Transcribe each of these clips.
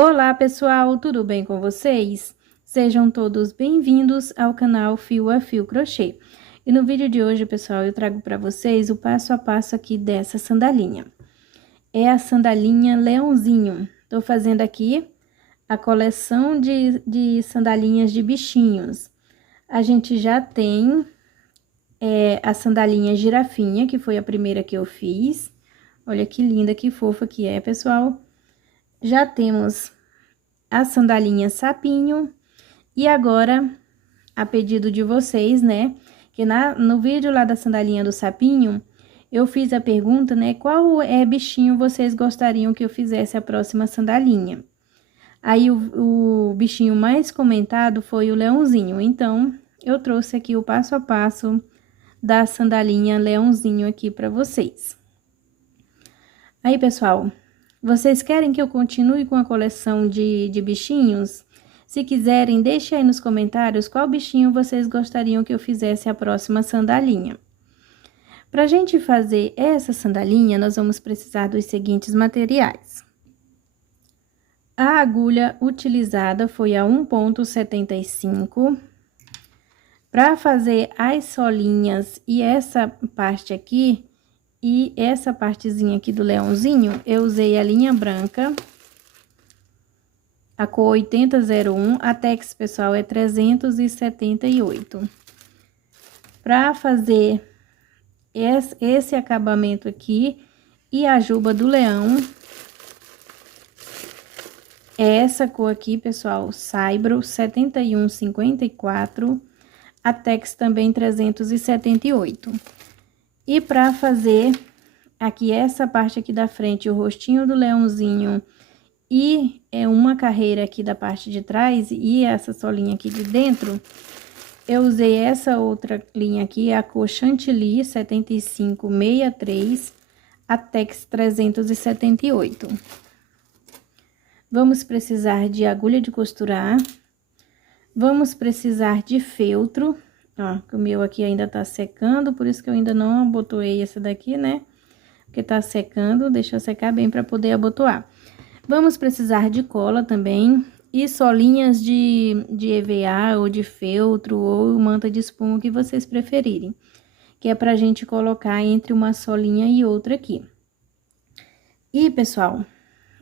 Olá pessoal, tudo bem com vocês? Sejam todos bem-vindos ao canal Fio a Fio Crochê. E no vídeo de hoje, pessoal, eu trago para vocês o passo a passo aqui dessa sandalinha. É a sandalinha Leãozinho. Tô fazendo aqui a coleção de sandalinhas de bichinhos. A gente já tem a sandalinha Girafinha, que foi a primeira que eu fiz. Olha que linda, que fofa que é, pessoal. Já temos a sandalinha Sapinho. E agora, a pedido de vocês, né, que no vídeo lá da sandalinha do Sapinho, eu fiz a pergunta, né, qual bichinho vocês gostariam que eu fizesse a próxima sandalinha? Aí, o bichinho mais comentado foi o leãozinho, então, eu trouxe aqui o passo a passo da sandalinha leãozinho aqui para vocês. Aí, pessoal, vocês querem que eu continue com a coleção de bichinhos? Se quiserem, deixe aí nos comentários qual bichinho vocês gostariam que eu fizesse a próxima sandalinha. Para a gente fazer essa sandalinha, nós vamos precisar dos seguintes materiais. A agulha utilizada foi a 1,75. Para fazer as solinhas e essa parte aqui, e essa partezinha aqui do leãozinho, eu usei a linha branca, a cor 8001, a Tex, pessoal, é 378. Para fazer esse acabamento aqui e a juba do leão, é essa cor aqui, pessoal, Saibro 7154, a Tex também 378. E para fazer aqui essa parte aqui da frente, o rostinho do leãozinho e uma carreira aqui da parte de trás e essa solinha aqui de dentro, eu usei essa outra linha aqui, a cor Chantilly 7563, a Tex 378. Vamos precisar de agulha de costurar, vamos precisar de feltro. Ó, o meu aqui ainda tá secando, por isso que eu ainda não abotoei essa daqui, né? Porque tá secando, deixa eu secar bem para poder abotoar. Vamos precisar de cola também e solinhas de EVA ou de feltro ou manta de espuma, o que vocês preferirem. Que é pra gente colocar entre uma solinha e outra aqui. E, pessoal,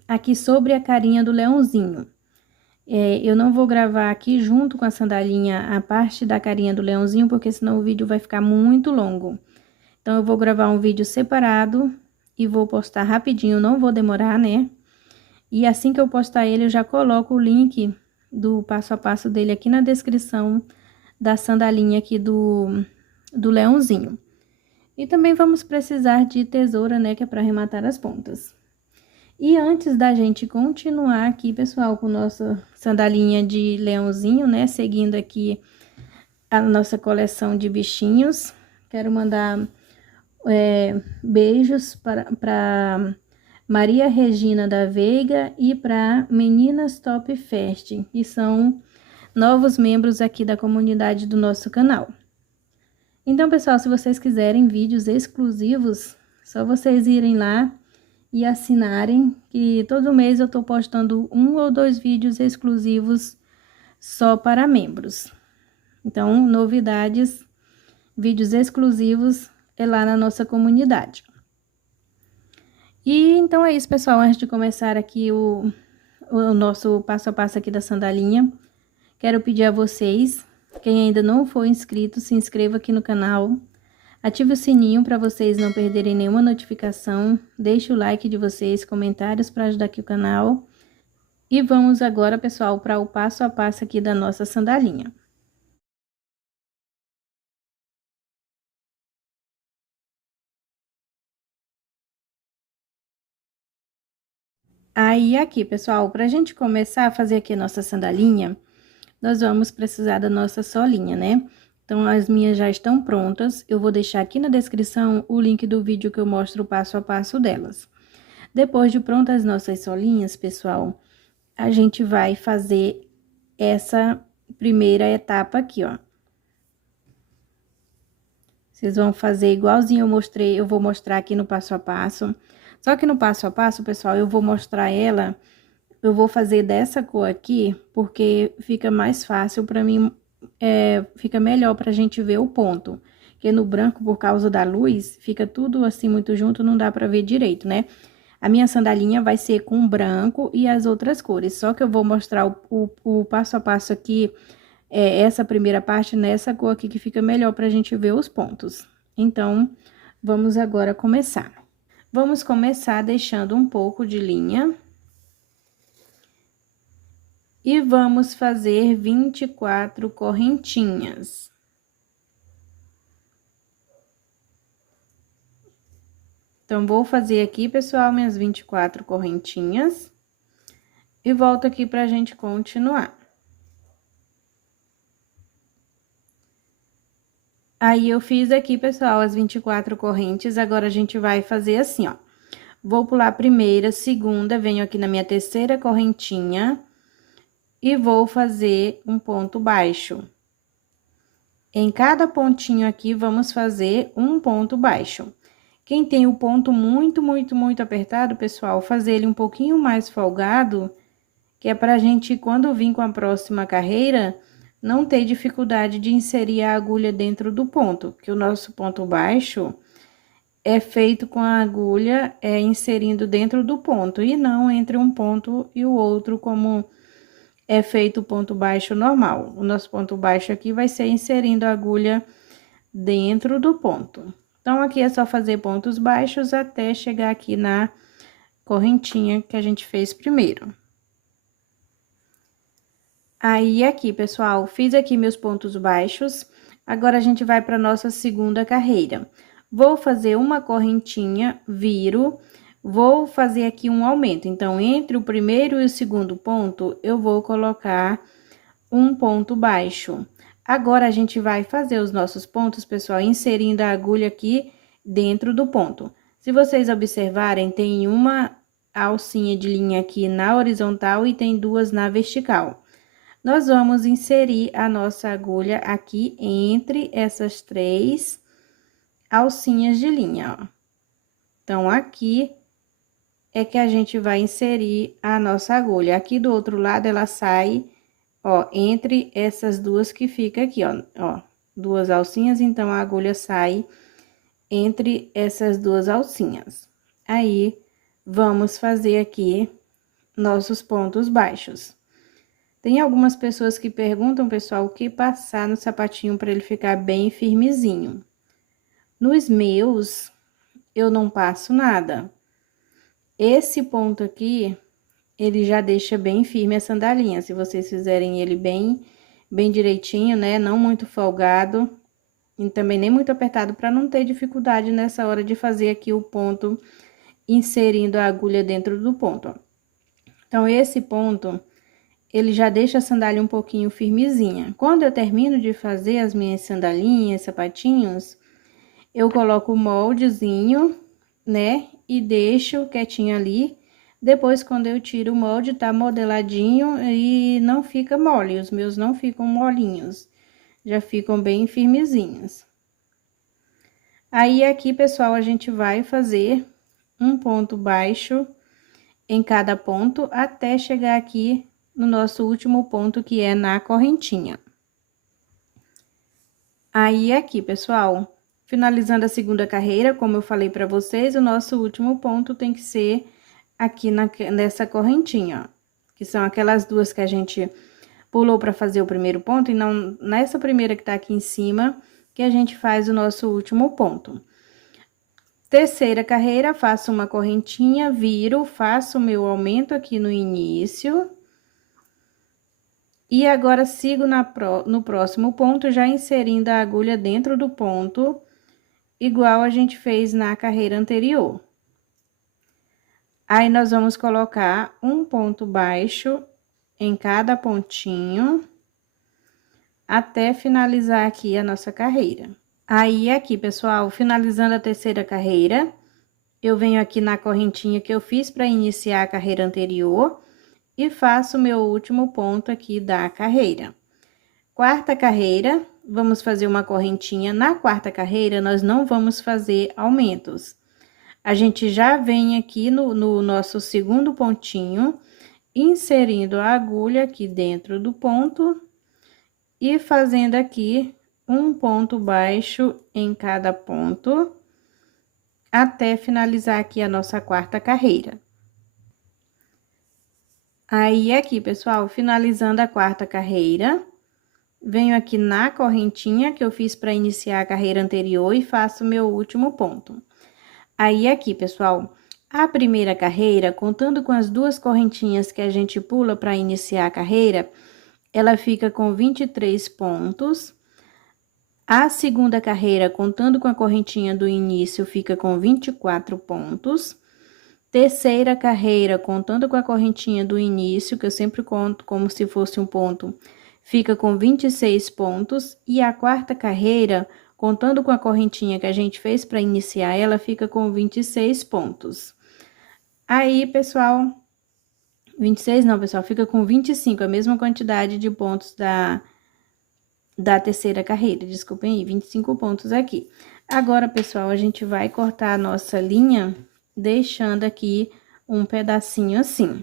aqui sobre a carinha do leãozinho. Eu não vou gravar aqui junto com a sandalinha a parte da carinha do leãozinho, porque senão o vídeo vai ficar muito longo. Então, eu vou gravar um vídeo separado e vou postar rapidinho, não vou demorar, né? E assim que eu postar ele, eu já coloco o link do passo a passo dele aqui na descrição da sandalinha aqui do leãozinho. E também vamos precisar de tesoura, né, que é para arrematar as pontas. E antes da gente continuar aqui, pessoal, com nossa sandalinha de leãozinho, né, seguindo aqui a nossa coleção de bichinhos, quero mandar beijos para Maria Regina da Veiga e para Meninas Top Fest, que são novos membros aqui da comunidade do nosso canal. Então, pessoal, se vocês quiserem vídeos exclusivos, só vocês irem lá e assinarem, que todo mês eu tô postando 1 ou 2 vídeos exclusivos só para membros. Então, novidades, vídeos exclusivos é lá na nossa comunidade. E então é isso, pessoal. Antes de começar aqui o nosso passo a passo aqui da sandalinha, quero pedir a vocês, quem ainda não for inscrito, se inscreva aqui no canal. Ative o sininho para vocês não perderem nenhuma notificação. Deixe o like de vocês, comentários para ajudar aqui o canal. E vamos agora, pessoal, para o passo a passo aqui da nossa sandalinha. Aí, aqui, pessoal, para a gente começar a fazer aqui a nossa sandalinha, nós vamos precisar da nossa solinha, né? Então, as minhas já estão prontas. Eu vou deixar aqui na descrição o link do vídeo que eu mostro o passo a passo delas. Depois de prontas as nossas solinhas, pessoal, a gente vai fazer essa primeira etapa aqui, ó. Vocês vão fazer igualzinho eu mostrei, eu vou mostrar aqui no passo a passo. Só que no passo a passo, pessoal, eu vou mostrar ela eu vou fazer dessa cor aqui, porque fica mais fácil pra mim, fica melhor pra gente ver o ponto. Porque no branco, por causa da luz, fica tudo assim muito junto, não dá pra ver direito, né? A minha sandalinha vai ser com branco e as outras cores, só que eu vou mostrar o passo a passo aqui, essa primeira parte nessa cor aqui que fica melhor pra gente ver os pontos. Então, vamos agora começar. Vamos começar deixando um pouco de linha. E vamos fazer 24 correntinhas. Então, vou fazer aqui, pessoal, minhas 24 correntinhas. E volto aqui pra gente continuar. Aí, eu fiz aqui, pessoal, as 24 correntes. Agora, a gente vai fazer assim, ó. Vou pular a primeira, segunda, venho aqui na minha terceira correntinha. E vou fazer um ponto baixo. Em cada pontinho aqui, vamos fazer um ponto baixo. Quem tem o ponto muito apertado, pessoal, fazer ele um pouquinho mais folgado, que é pra gente, quando vir com a próxima carreira, não ter dificuldade de inserir a agulha dentro do ponto, porque o nosso ponto baixo é feito com a agulha inserindo dentro do ponto, e não entre um ponto e o outro, como é feito o ponto baixo normal. O nosso ponto baixo aqui vai ser inserindo a agulha dentro do ponto. Então, aqui é só fazer pontos baixos até chegar aqui na correntinha que a gente fez primeiro. Aí, aqui, pessoal, fiz aqui meus pontos baixos. Agora, a gente vai para nossa segunda carreira. Vou fazer uma correntinha, viro, vou fazer aqui um aumento. Então, entre o primeiro e o segundo ponto, eu vou colocar um ponto baixo. Agora, a gente vai fazer os nossos pontos, pessoal, inserindo a agulha aqui dentro do ponto. Se vocês observarem, tem uma alcinha de linha aqui na horizontal e tem duas na vertical. Nós vamos inserir a nossa agulha aqui entre essas três alcinhas de linha, ó. Então, aqui é que a gente vai inserir a nossa agulha. Aqui do outro lado, ela sai, ó, entre essas duas que fica aqui, ó, duas alcinhas, então, a agulha sai entre essas duas alcinhas. Aí, vamos fazer aqui nossos pontos baixos. Tem algumas pessoas que perguntam, pessoal, o que passar no sapatinho para ele ficar bem firmezinho. Nos meus, eu não passo nada. Esse ponto aqui, ele já deixa bem firme a sandalinha. Se vocês fizerem ele bem direitinho, né? Não muito folgado e também nem muito apertado, para não ter dificuldade nessa hora de fazer aqui o ponto, inserindo a agulha dentro do ponto, ó. Então, esse ponto, ele já deixa a sandália um pouquinho firmezinha. Quando eu termino de fazer as minhas sandalinhas, sapatinhos, eu coloco o moldezinho, né? E deixo quietinho ali. Depois, quando eu tiro o molde, tá modeladinho e não fica mole. Os meus não ficam molinhos, já ficam bem firmezinhos. Aí, aqui, pessoal, a gente vai fazer um ponto baixo em cada ponto, até chegar aqui no nosso último ponto, que é na correntinha. Aí, aqui, pessoal, finalizando a segunda carreira, como eu falei pra vocês, o nosso último ponto tem que ser aqui nessa correntinha, ó. Que são aquelas duas que a gente pulou pra fazer o primeiro ponto, e não nessa primeira que tá aqui em cima, que a gente faz o nosso último ponto. Terceira carreira, faço uma correntinha, viro, faço o meu aumento aqui no início. E agora, sigo no próximo ponto, já inserindo a agulha dentro do ponto, igual a gente fez na carreira anterior. Aí, nós vamos colocar um ponto baixo em cada pontinho, até finalizar aqui a nossa carreira. Aí, aqui, pessoal, finalizando a terceira carreira, eu venho aqui na correntinha que eu fiz para iniciar a carreira anterior e faço o meu último ponto aqui da carreira. Quarta carreira, vamos fazer uma correntinha. Na quarta carreira, nós não vamos fazer aumentos. A gente já vem aqui no nosso segundo pontinho inserindo a agulha aqui dentro do ponto e fazendo aqui um ponto baixo em cada ponto, até finalizar aqui a nossa quarta carreira. Aí, aqui, pessoal, finalizando a quarta carreira, venho aqui na correntinha que eu fiz para iniciar a carreira anterior e faço o meu último ponto. Aí, aqui, pessoal, a primeira carreira, contando com as duas correntinhas que a gente pula para iniciar a carreira, ela fica com 23 pontos. A segunda carreira, contando com a correntinha do início, fica com 24 pontos. Terceira carreira, contando com a correntinha do início, que eu sempre conto como se fosse um ponto, fica com 26 pontos. E a quarta carreira, contando com a correntinha que a gente fez para iniciar, ela fica com 26 pontos. Aí, pessoal, 26 não, pessoal, fica com 25, a mesma quantidade de pontos da terceira carreira, desculpem aí, 25 pontos aqui. Agora, pessoal, a gente vai cortar a nossa linha, deixando aqui um pedacinho assim.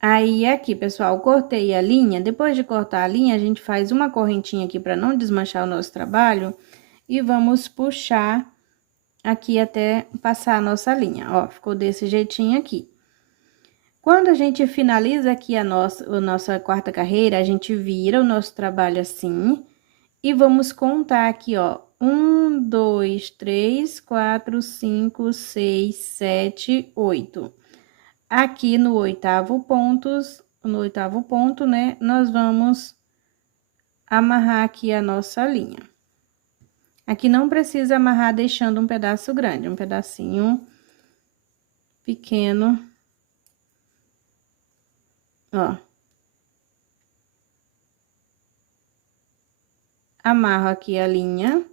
Aí, aqui, pessoal, cortei a linha. Depois de cortar a linha, a gente faz uma correntinha aqui para não desmanchar o nosso trabalho. E vamos puxar aqui até passar a nossa linha, ó, ficou desse jeitinho aqui. Quando a gente finaliza aqui a nossa quarta carreira, a gente vira o nosso trabalho assim e vamos contar aqui, ó, 1, 2, 3, 4, 5, 6, 7, 8. Aqui no oitavo ponto, né, nós vamos amarrar aqui a nossa linha. Aqui não precisa amarrar deixando um pedaço grande, um pedacinho pequeno. Ó. Amarro aqui a linha.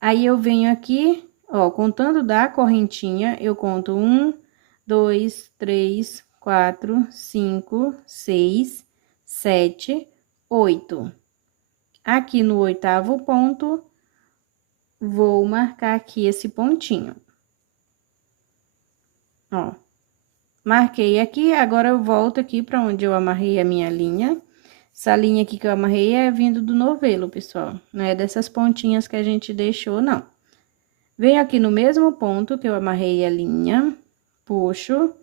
Aí, eu venho aqui, ó, contando da correntinha, eu conto 1, 2, 3, 4, 5, 6, 7, 8. Aqui no oitavo ponto, vou marcar aqui esse pontinho. Ó. Marquei aqui, agora eu volto aqui para onde eu amarrei a minha linha. Essa linha aqui que eu amarrei é vindo do novelo, pessoal. Não é dessas pontinhas que a gente deixou, não. Venho aqui no mesmo ponto que eu amarrei a linha, puxo,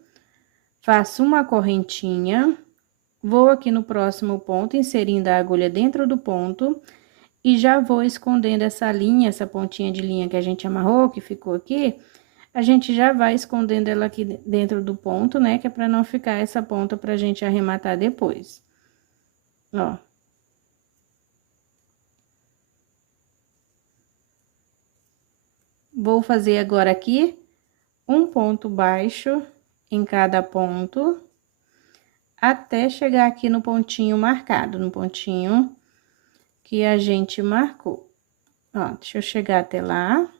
faço uma correntinha, vou aqui no próximo ponto, inserindo a agulha dentro do ponto, e já vou escondendo essa linha, essa pontinha de linha que a gente amarrou, que ficou aqui, a gente já vai escondendo ela aqui dentro do ponto, né, que é pra não ficar essa ponta pra gente arrematar depois. Ó. Vou fazer agora aqui um ponto baixo em cada ponto, até chegar aqui no pontinho marcado, no pontinho que a gente marcou. Ó, deixa eu chegar até lá.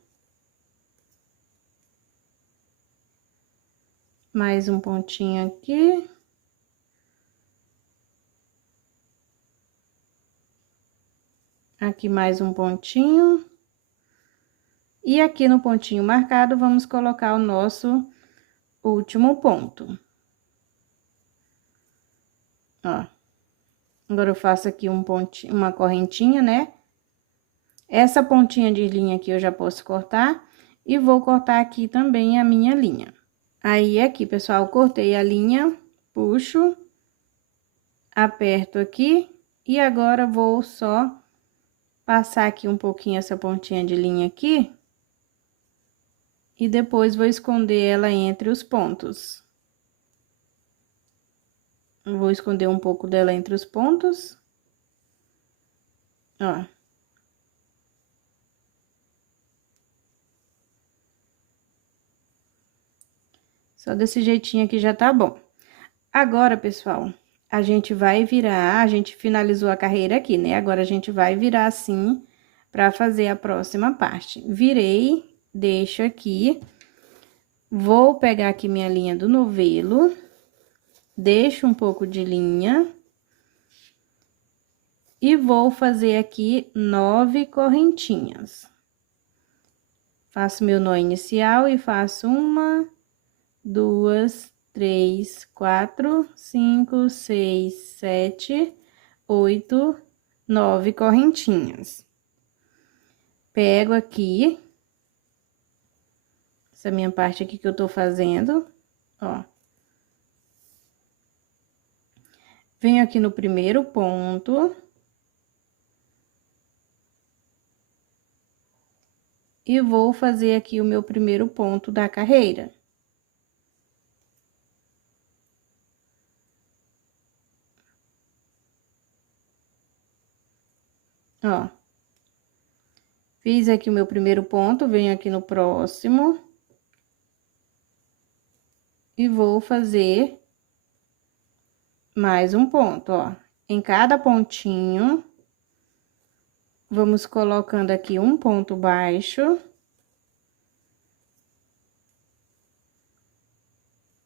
Mais um pontinho aqui. Aqui mais um pontinho. E aqui no pontinho marcado, vamos colocar o nosso último ponto. Ó. Agora, eu faço aqui um pontinho, uma correntinha, né? Essa pontinha de linha aqui eu já posso cortar. E vou cortar aqui também a minha linha. Aí, aqui, pessoal, cortei a linha, puxo, aperto aqui. E agora, vou só passar aqui um pouquinho essa pontinha de linha aqui. E depois, vou esconder ela entre os pontos. Vou esconder um pouco dela entre os pontos. Ó. Só desse jeitinho aqui já tá bom. Agora, pessoal, a gente vai virar, a gente finalizou a carreira aqui, né? Agora, a gente vai virar assim pra fazer a próxima parte. Virei, deixo aqui. Vou pegar aqui minha linha do novelo. Deixo um pouco de linha. E vou fazer aqui 9 correntinhas. Faço meu nó inicial e faço 1, 2, 3, 4, 5, 6, 7, 8, 9 correntinhas. Pego aqui, essa minha parte aqui que eu tô fazendo, ó. Venho aqui no primeiro ponto. E vou fazer aqui o meu primeiro ponto da carreira. Ó. Fiz aqui o meu primeiro ponto, venho aqui no próximo. E vou fazer mais um ponto, ó. Em cada pontinho, vamos colocando aqui um ponto baixo.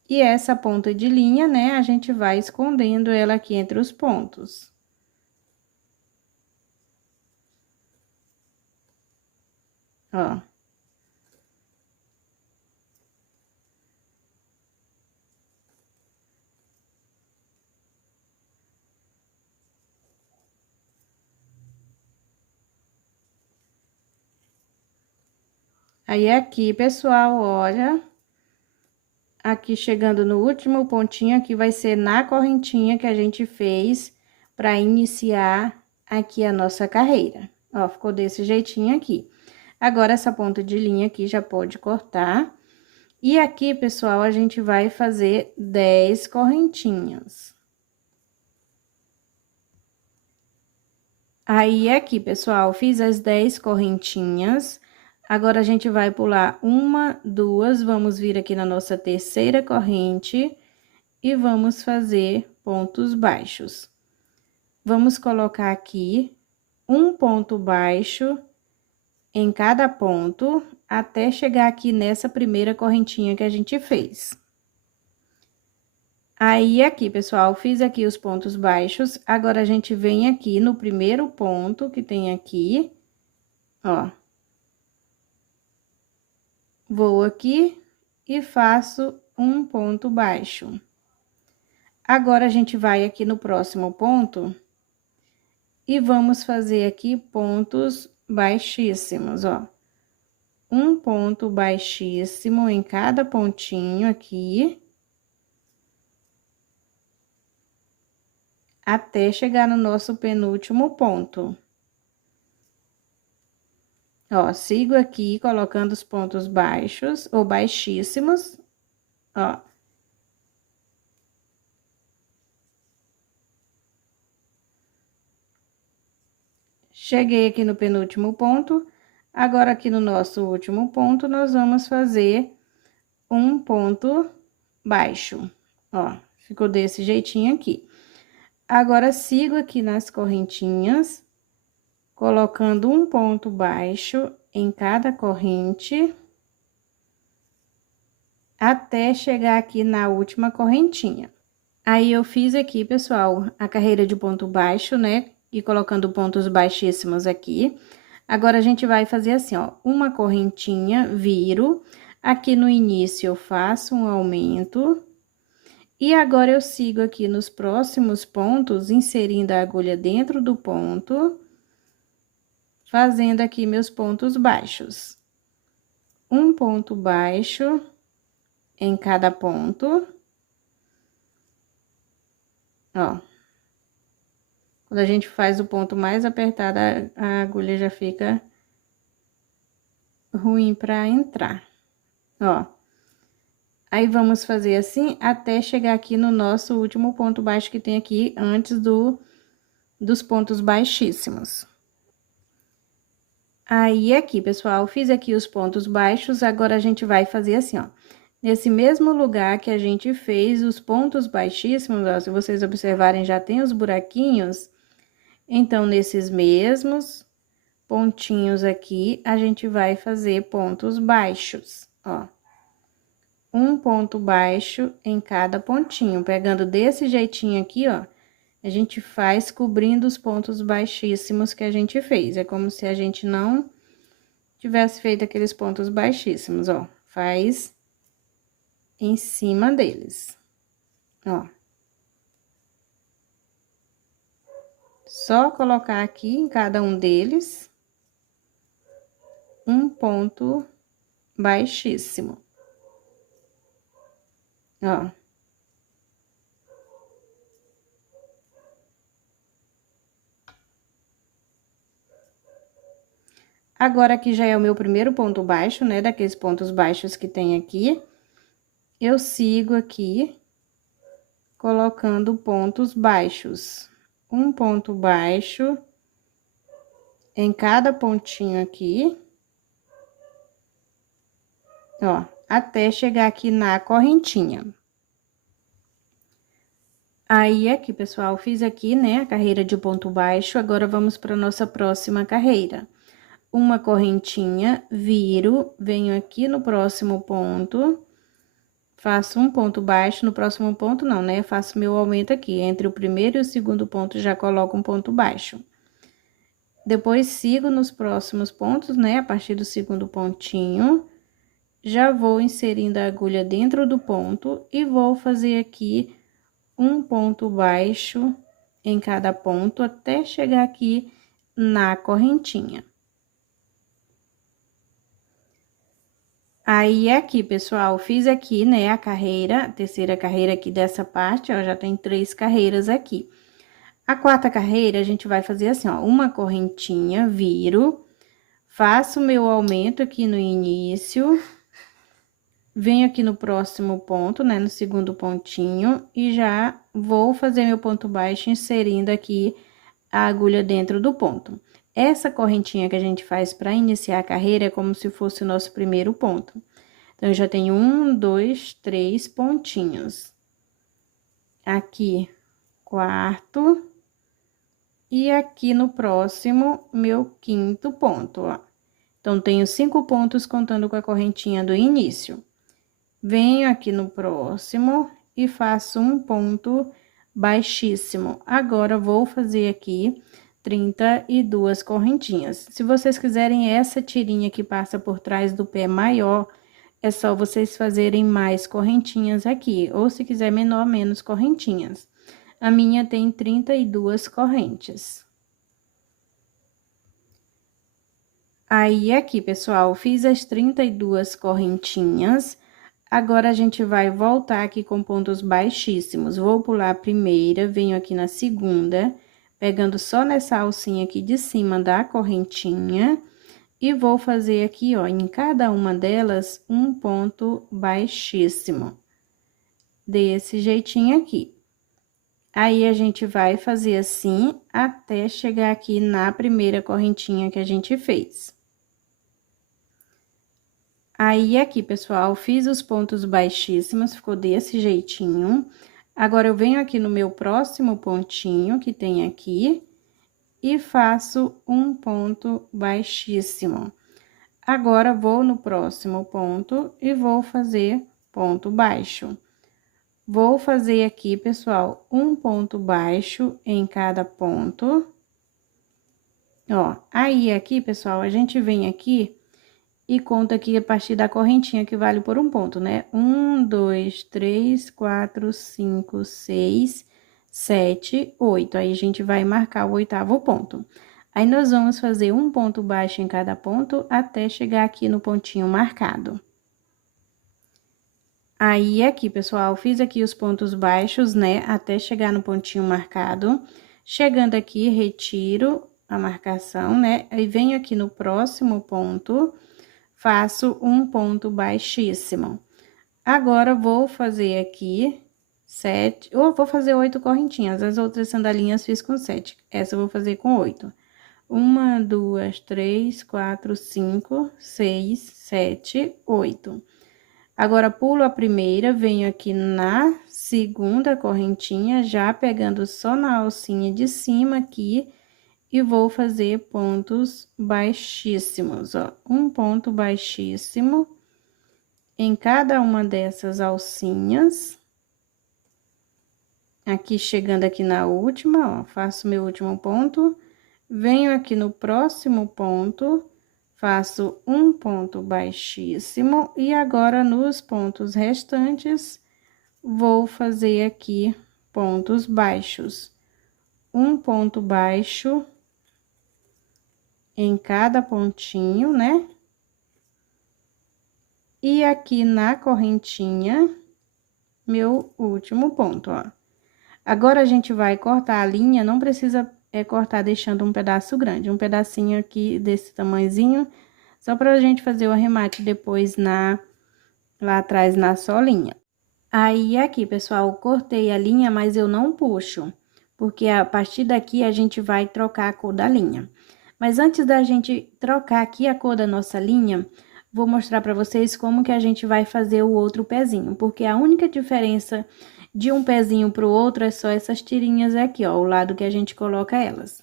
E essa ponta de linha, né, a gente vai escondendo ela aqui entre os pontos. Ó. Aí, aqui, pessoal, olha, aqui chegando no último pontinho, aqui vai ser na correntinha que a gente fez para iniciar aqui a nossa carreira. Ó, ficou desse jeitinho aqui. Agora, essa ponta de linha aqui já pode cortar. E aqui, pessoal, a gente vai fazer 10 correntinhas. Aí, aqui, pessoal, fiz as 10 correntinhas. Agora, a gente vai pular uma, duas, vamos vir aqui na nossa terceira corrente e vamos fazer pontos baixos. Vamos colocar aqui um ponto baixo em cada ponto, até chegar aqui nessa primeira correntinha que a gente fez. Aí, aqui, pessoal, fiz aqui os pontos baixos, agora a gente vem aqui no primeiro ponto que tem aqui, ó. Vou aqui e faço um ponto baixo. Agora, a gente vai aqui no próximo ponto e vamos fazer aqui pontos baixíssimos, ó. Um ponto baixíssimo em cada pontinho aqui. Até chegar no nosso penúltimo ponto. Ó, sigo aqui colocando os pontos baixos ou baixíssimos, ó. Cheguei aqui no penúltimo ponto, agora aqui no nosso último ponto, nós vamos fazer um ponto baixo, ó, ficou desse jeitinho aqui. Agora, sigo aqui nas correntinhas, colocando um ponto baixo em cada corrente, até chegar aqui na última correntinha. Aí, eu fiz aqui, pessoal, a carreira de ponto baixo, né? E colocando pontos baixíssimos aqui. Agora, a gente vai fazer assim, ó, uma correntinha, viro. Aqui no início, eu faço um aumento. E agora, eu sigo aqui nos próximos pontos, inserindo a agulha dentro do ponto, fazendo aqui meus pontos baixos. Um ponto baixo em cada ponto. Ó. Quando a gente faz o ponto mais apertado, a agulha já fica ruim pra entrar. Ó. Aí, vamos fazer assim até chegar aqui no nosso último ponto baixo que tem aqui, antes dos pontos baixíssimos. Aí, aqui, pessoal, fiz aqui os pontos baixos, agora a gente vai fazer assim, ó. Nesse mesmo lugar que a gente fez os pontos baixíssimos, ó, se vocês observarem, já tem os buraquinhos. Então, nesses mesmos pontinhos aqui, a gente vai fazer pontos baixos, ó. Um ponto baixo em cada pontinho, pegando desse jeitinho aqui, ó. A gente faz cobrindo os pontos baixíssimos que a gente fez. É como se a gente não tivesse feito aqueles pontos baixíssimos, ó. Faz em cima deles. Ó. Só colocar aqui em cada um deles um ponto baixíssimo. Ó. Agora, aqui já é o meu primeiro ponto baixo, né, daqueles pontos baixos que tem aqui. Eu sigo aqui, colocando pontos baixos. Um ponto baixo em cada pontinho aqui. Ó, até chegar aqui na correntinha. Aí, aqui, pessoal, fiz aqui, né, a carreira de ponto baixo. Agora, vamos para nossa próxima carreira. Uma correntinha, viro, venho aqui no próximo ponto, faço um ponto baixo, no próximo ponto não, né? Faço meu aumento aqui, entre o primeiro e o segundo ponto, já coloco um ponto baixo. Depois, sigo nos próximos pontos, né? A partir do segundo pontinho, já vou inserindo a agulha dentro do ponto e vou fazer aqui um ponto baixo em cada ponto, até chegar aqui na correntinha. Aí, aqui, pessoal, fiz aqui, né, a carreira, a terceira carreira aqui dessa parte, ó, já tem 3 carreiras aqui. A quarta carreira, a gente vai fazer assim, ó, uma correntinha, viro, faço meu aumento aqui no início, venho aqui no próximo ponto, né, no segundo pontinho, e já vou fazer meu ponto baixo inserindo aqui a agulha dentro do ponto. Essa correntinha que a gente faz para iniciar a carreira é como se fosse o nosso primeiro ponto. Então, eu já tenho 1, 2, 3 pontinhos. Aqui, quarto. E aqui no próximo, meu quinto ponto, ó. Então, tenho 5 pontos contando com a correntinha do início. Venho aqui no próximo e faço um ponto baixíssimo. Agora, vou fazer aqui 32 correntinhas. Se vocês quiserem essa tirinha que passa por trás do pé maior, é só vocês fazerem mais correntinhas aqui, ou se quiser menor, menos correntinhas. A minha tem 32 correntes. Aí, aqui, pessoal, fiz as 32 correntinhas. Agora, a gente vai voltar aqui com pontos baixíssimos. Vou pular a primeira, venho aqui na segunda, pegando só nessa alcinha aqui de cima da correntinha. E vou fazer aqui, ó, em cada uma delas, um ponto baixíssimo. Desse jeitinho aqui. Aí, a gente vai fazer assim, até chegar aqui na primeira correntinha que a gente fez. Aí, aqui, pessoal, fiz os pontos baixíssimos, ficou desse jeitinho. Agora, eu venho aqui no meu próximo pontinho, que tem aqui, e faço um ponto baixíssimo. Agora, vou no próximo ponto e vou fazer ponto baixo. Vou fazer aqui, pessoal, um ponto baixo em cada ponto. Ó, aí, aqui, pessoal, a gente vem aqui e conta aqui a partir da correntinha que vale por um ponto, né? 1, 2, 3, 4, 5, 6, 7, 8. Aí, a gente vai marcar o 8º ponto. Aí, nós vamos fazer um ponto baixo em cada ponto até chegar aqui no pontinho marcado. Aí, aqui, pessoal, fiz aqui os pontos baixos, né, até chegar no pontinho marcado. Chegando aqui, retiro a marcação, né, aí venho aqui no próximo ponto, faço um ponto baixíssimo. Agora, vou fazer aqui 7, ou vou fazer 8 correntinhas, as outras sandalinhas fiz com 7, essa eu vou fazer com 8. 1, 2, 3, 4, 5, 6, 7, 8. Agora, pulo a primeira, venho aqui na segunda correntinha, já pegando só na alcinha de cima aqui, e vou fazer pontos baixíssimos, ó. Um ponto baixíssimo em cada uma dessas alcinhas. Aqui, chegando aqui na última, ó, faço meu último ponto, venho aqui no próximo ponto, faço um ponto baixíssimo, e agora, nos pontos restantes, vou fazer aqui pontos baixos. Um ponto baixo em cada pontinho, né? E aqui na correntinha, meu último ponto, ó. Agora, a gente vai cortar a linha, não precisa cortar deixando um pedaço grande, um pedacinho aqui desse tamanhozinho, só pra gente fazer o arremate depois lá atrás na solinha. Aí, aqui, pessoal, cortei a linha, mas eu não puxo, porque a partir daqui a gente vai trocar a cor da linha. Mas antes da gente trocar aqui a cor da nossa linha, vou mostrar pra vocês como que a gente vai fazer o outro pezinho, porque a única diferença de um pezinho pro outro é só essas tirinhas aqui, ó, o lado que a gente coloca elas.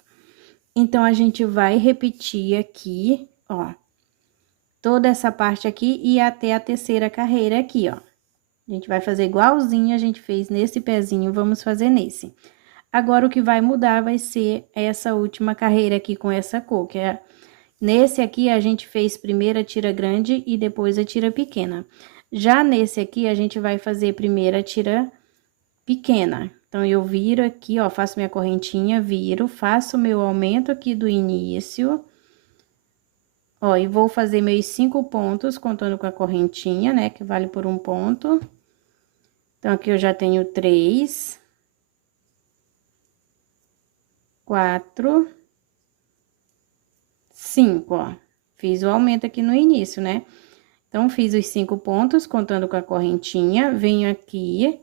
Então, a gente vai repetir aqui, ó, toda essa parte aqui e até a terceira carreira aqui, ó. A gente vai fazer igualzinho a gente fez nesse pezinho, vamos fazer nesse. Agora, o que vai mudar vai ser essa última carreira aqui com essa cor, que é... Nesse aqui, a gente fez primeiro a tira grande e depois a tira pequena. Já nesse aqui, a gente vai fazer primeiro a tira pequena. Então, eu viro aqui, ó, faço minha correntinha, viro, faço meu aumento aqui do início. Ó, e vou fazer meus 5 pontos, contando com a correntinha, né, que vale por um ponto. Então, aqui eu já tenho 3, 4, 5, ó. Fiz o aumento aqui no início, né? Então, fiz os 5 pontos, contando com a correntinha, venho aqui,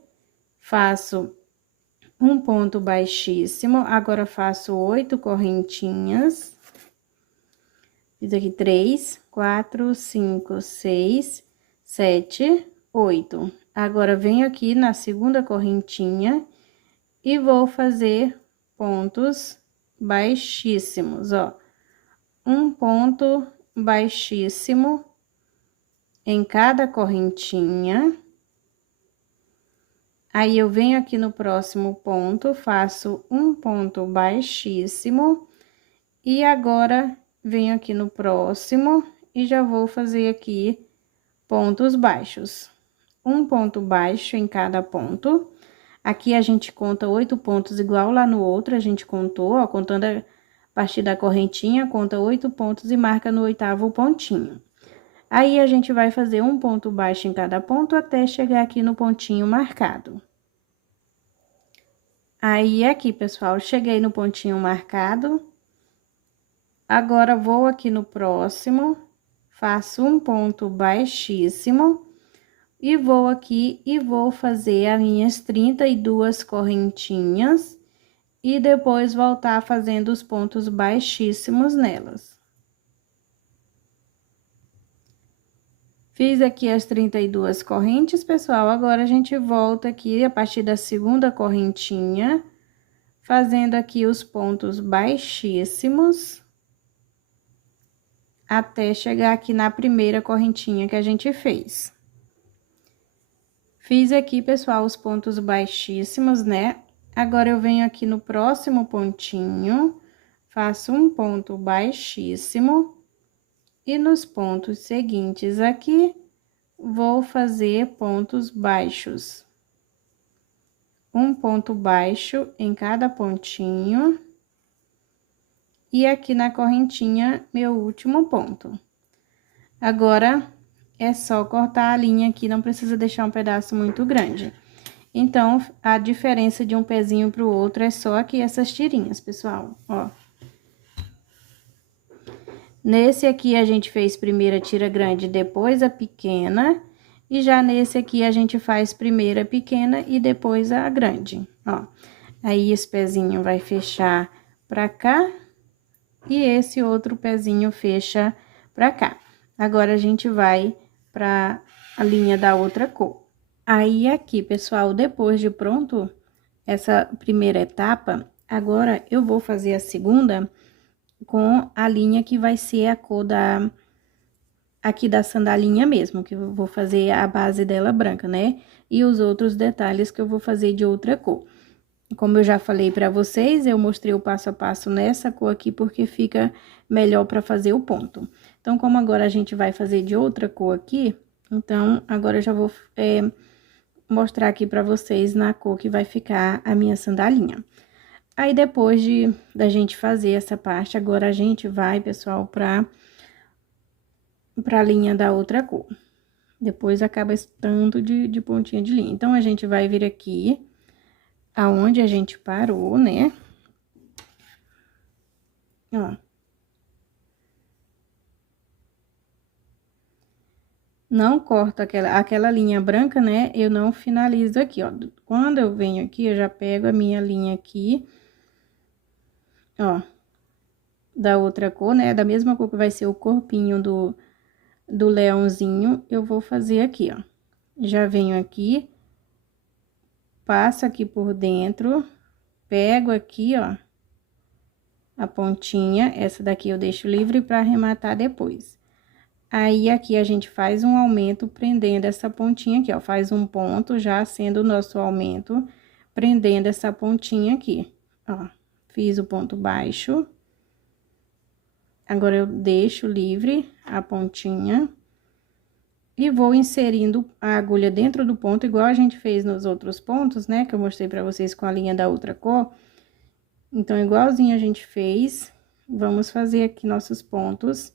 faço um ponto baixíssimo, agora faço 8 correntinhas. Fiz aqui 3, 4, 5, 6, 7, 8. Agora, venho aqui na segunda correntinha e vou fazer pontos baixíssimos, ó. Um ponto baixíssimo em cada correntinha. Aí, eu venho aqui no próximo ponto, faço um ponto baixíssimo. E agora, venho aqui no próximo e já vou fazer aqui pontos baixos. Um ponto baixo em cada ponto. Aqui, a gente conta 8 pontos igual lá no outro, a gente contou, ó, contando a partir da correntinha, conta 8 pontos e marca no 8º pontinho. Aí, a gente vai fazer um ponto baixo em cada ponto até chegar aqui no pontinho marcado. Aí, aqui, pessoal, cheguei no pontinho marcado. Agora, vou aqui no próximo, faço um ponto baixíssimo. E vou aqui e vou fazer as minhas 32 correntinhas. E depois voltar fazendo os pontos baixíssimos nelas. Fiz aqui as 32 correntes, pessoal. Agora, a gente volta aqui a partir da segunda correntinha, fazendo aqui os pontos baixíssimos, até chegar aqui na primeira correntinha que a gente fez. Fiz aqui, pessoal, os pontos baixíssimos, né? Agora, eu venho aqui no próximo pontinho, faço um ponto baixíssimo, e nos pontos seguintes aqui, vou fazer pontos baixos. Um ponto baixo em cada pontinho. E aqui na correntinha, meu último ponto. Agora, é só cortar a linha aqui, não precisa deixar um pedaço muito grande. Então, a diferença de um pezinho pro outro é só aqui essas tirinhas, pessoal, ó. Nesse aqui, a gente fez primeiro a tira grande, depois a pequena. E já nesse aqui, a gente faz primeiro a pequena e depois a grande, ó. Aí, esse pezinho vai fechar pra cá. E esse outro pezinho fecha pra cá. Agora, a gente vai pra a linha da outra cor. Aí, aqui, pessoal, depois de pronto essa primeira etapa, agora eu vou fazer a segunda com a linha que vai ser a cor aqui da sandalinha mesmo, que eu vou fazer a base dela branca, né? E os outros detalhes que eu vou fazer de outra cor. Como eu já falei pra vocês, eu mostrei o passo a passo nessa cor aqui, porque fica melhor pra fazer o ponto. Então, como agora a gente vai fazer de outra cor aqui, então, agora eu já vou mostrar aqui pra vocês na cor que vai ficar a minha sandalinha. Aí, depois da gente fazer essa parte, agora a gente vai, pessoal, pra linha da outra cor. Depois acaba esse tanto de pontinha de linha. Então, a gente vai vir aqui, aonde a gente parou, né? Ó. Não corto aquela linha branca, né? Eu não finalizo aqui, ó. Quando eu venho aqui, eu já pego a minha linha aqui, ó, da outra cor, né? Da mesma cor que vai ser o corpinho do leãozinho, eu vou fazer aqui, ó. Já venho aqui, passo aqui por dentro, pego aqui, ó, a pontinha, essa daqui eu deixo livre pra arrematar depois. Aí, aqui a gente faz um aumento prendendo essa pontinha aqui, ó, faz um ponto já sendo o nosso aumento, prendendo essa pontinha aqui, ó. Fiz o ponto baixo. Agora, eu deixo livre a pontinha e vou inserindo a agulha dentro do ponto, igual a gente fez nos outros pontos, né, que eu mostrei pra vocês com a linha da outra cor. Então, igualzinho a gente fez, vamos fazer aqui nossos pontos,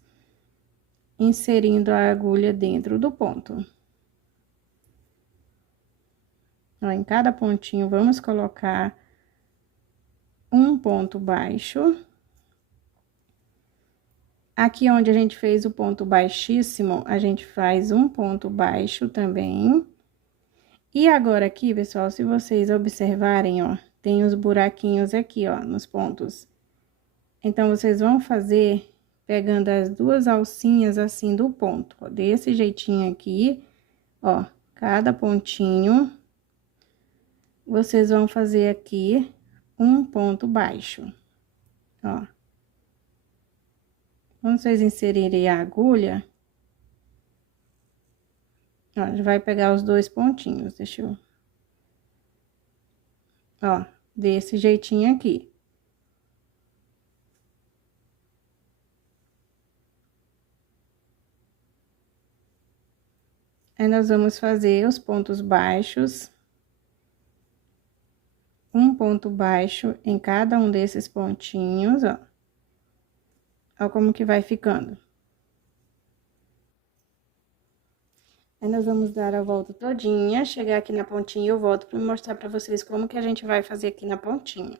inserindo a agulha dentro do ponto. Ó, em cada pontinho, vamos colocar um ponto baixo. Aqui onde a gente fez o ponto baixíssimo, a gente faz um ponto baixo também. E agora aqui, pessoal, se vocês observarem, ó, tem os buraquinhos aqui, ó, nos pontos. Então, vocês vão fazer pegando as duas alcinhas assim do ponto, ó, desse jeitinho aqui, ó, cada pontinho, vocês vão fazer aqui um ponto baixo, ó. Quando vocês inserirem a agulha, ó, a gente vai pegar os dois pontinhos, deixa eu... Ó, desse jeitinho aqui. Aí, nós vamos fazer os pontos baixos. Um ponto baixo em cada um desses pontinhos, ó. Ó como que vai ficando. Aí, nós vamos dar a volta todinha, chegar aqui na pontinha e eu volto pra mostrar pra vocês como que a gente vai fazer aqui na pontinha.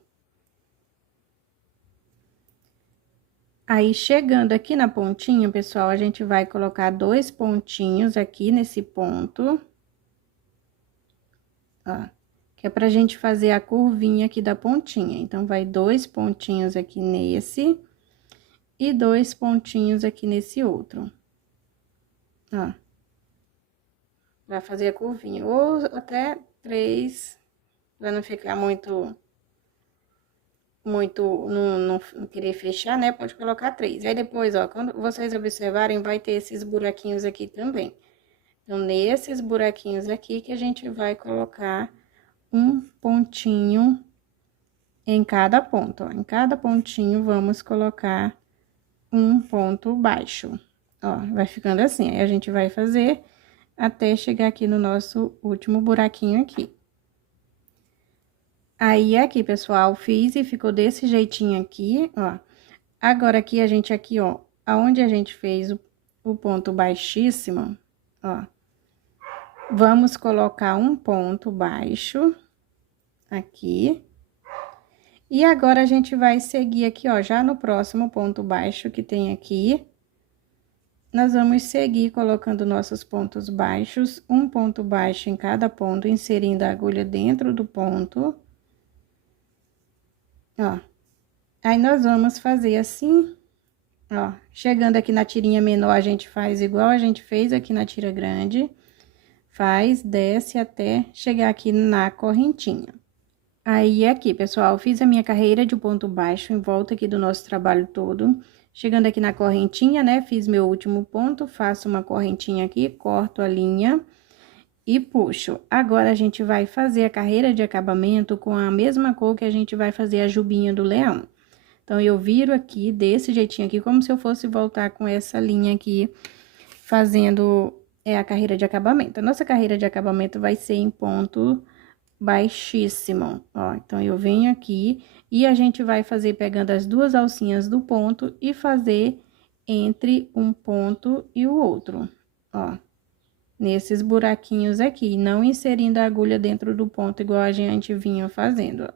Aí, chegando aqui na pontinha, pessoal, a gente vai colocar dois pontinhos aqui nesse ponto. Ó, que é pra gente fazer a curvinha aqui da pontinha. Então, vai dois pontinhos aqui nesse e dois pontinhos aqui nesse outro. Ó. Vai fazer a curvinha, ou até 3, pra não ficar muito, não querer fechar, né? Pode colocar 3. Aí, depois, ó, quando vocês observarem, vai ter esses buraquinhos aqui também. Então, nesses buraquinhos aqui que a gente vai colocar um pontinho em cada ponto, ó. Em cada pontinho, vamos colocar um ponto baixo, ó. Vai ficando assim, aí a gente vai fazer até chegar aqui no nosso último buraquinho aqui. Aí, aqui, pessoal, fiz e ficou desse jeitinho aqui, ó. Agora, aqui, a gente aqui, ó, aonde a gente fez o ponto baixíssimo, ó, vamos colocar um ponto baixo aqui. E agora, a gente vai seguir aqui, ó, já no próximo ponto baixo que tem aqui. Nós vamos seguir colocando nossos pontos baixos, um ponto baixo em cada ponto, inserindo a agulha dentro do ponto. Ó. Aí, nós vamos fazer assim, ó. Chegando aqui na tirinha menor, a gente faz igual a gente fez aqui na tira grande. Faz, desce até chegar aqui na correntinha. Aí, aqui, pessoal, fiz a minha carreira de ponto baixo em volta aqui do nosso trabalho todo. Chegando aqui na correntinha, né, fiz meu último ponto, faço uma correntinha aqui, corto a linha e puxo. Agora, a gente vai fazer a carreira de acabamento com a mesma cor que a gente vai fazer a jubinha do leão. Então, eu viro aqui, desse jeitinho aqui, como se eu fosse voltar com essa linha aqui, fazendo é a carreira de acabamento. A nossa carreira de acabamento vai ser em ponto baixíssimo, ó. Então, eu venho aqui e a gente vai fazer pegando as duas alcinhas do ponto e fazer entre um ponto e o outro, ó. Nesses buraquinhos aqui, não inserindo a agulha dentro do ponto igual a gente vinha fazendo, ó.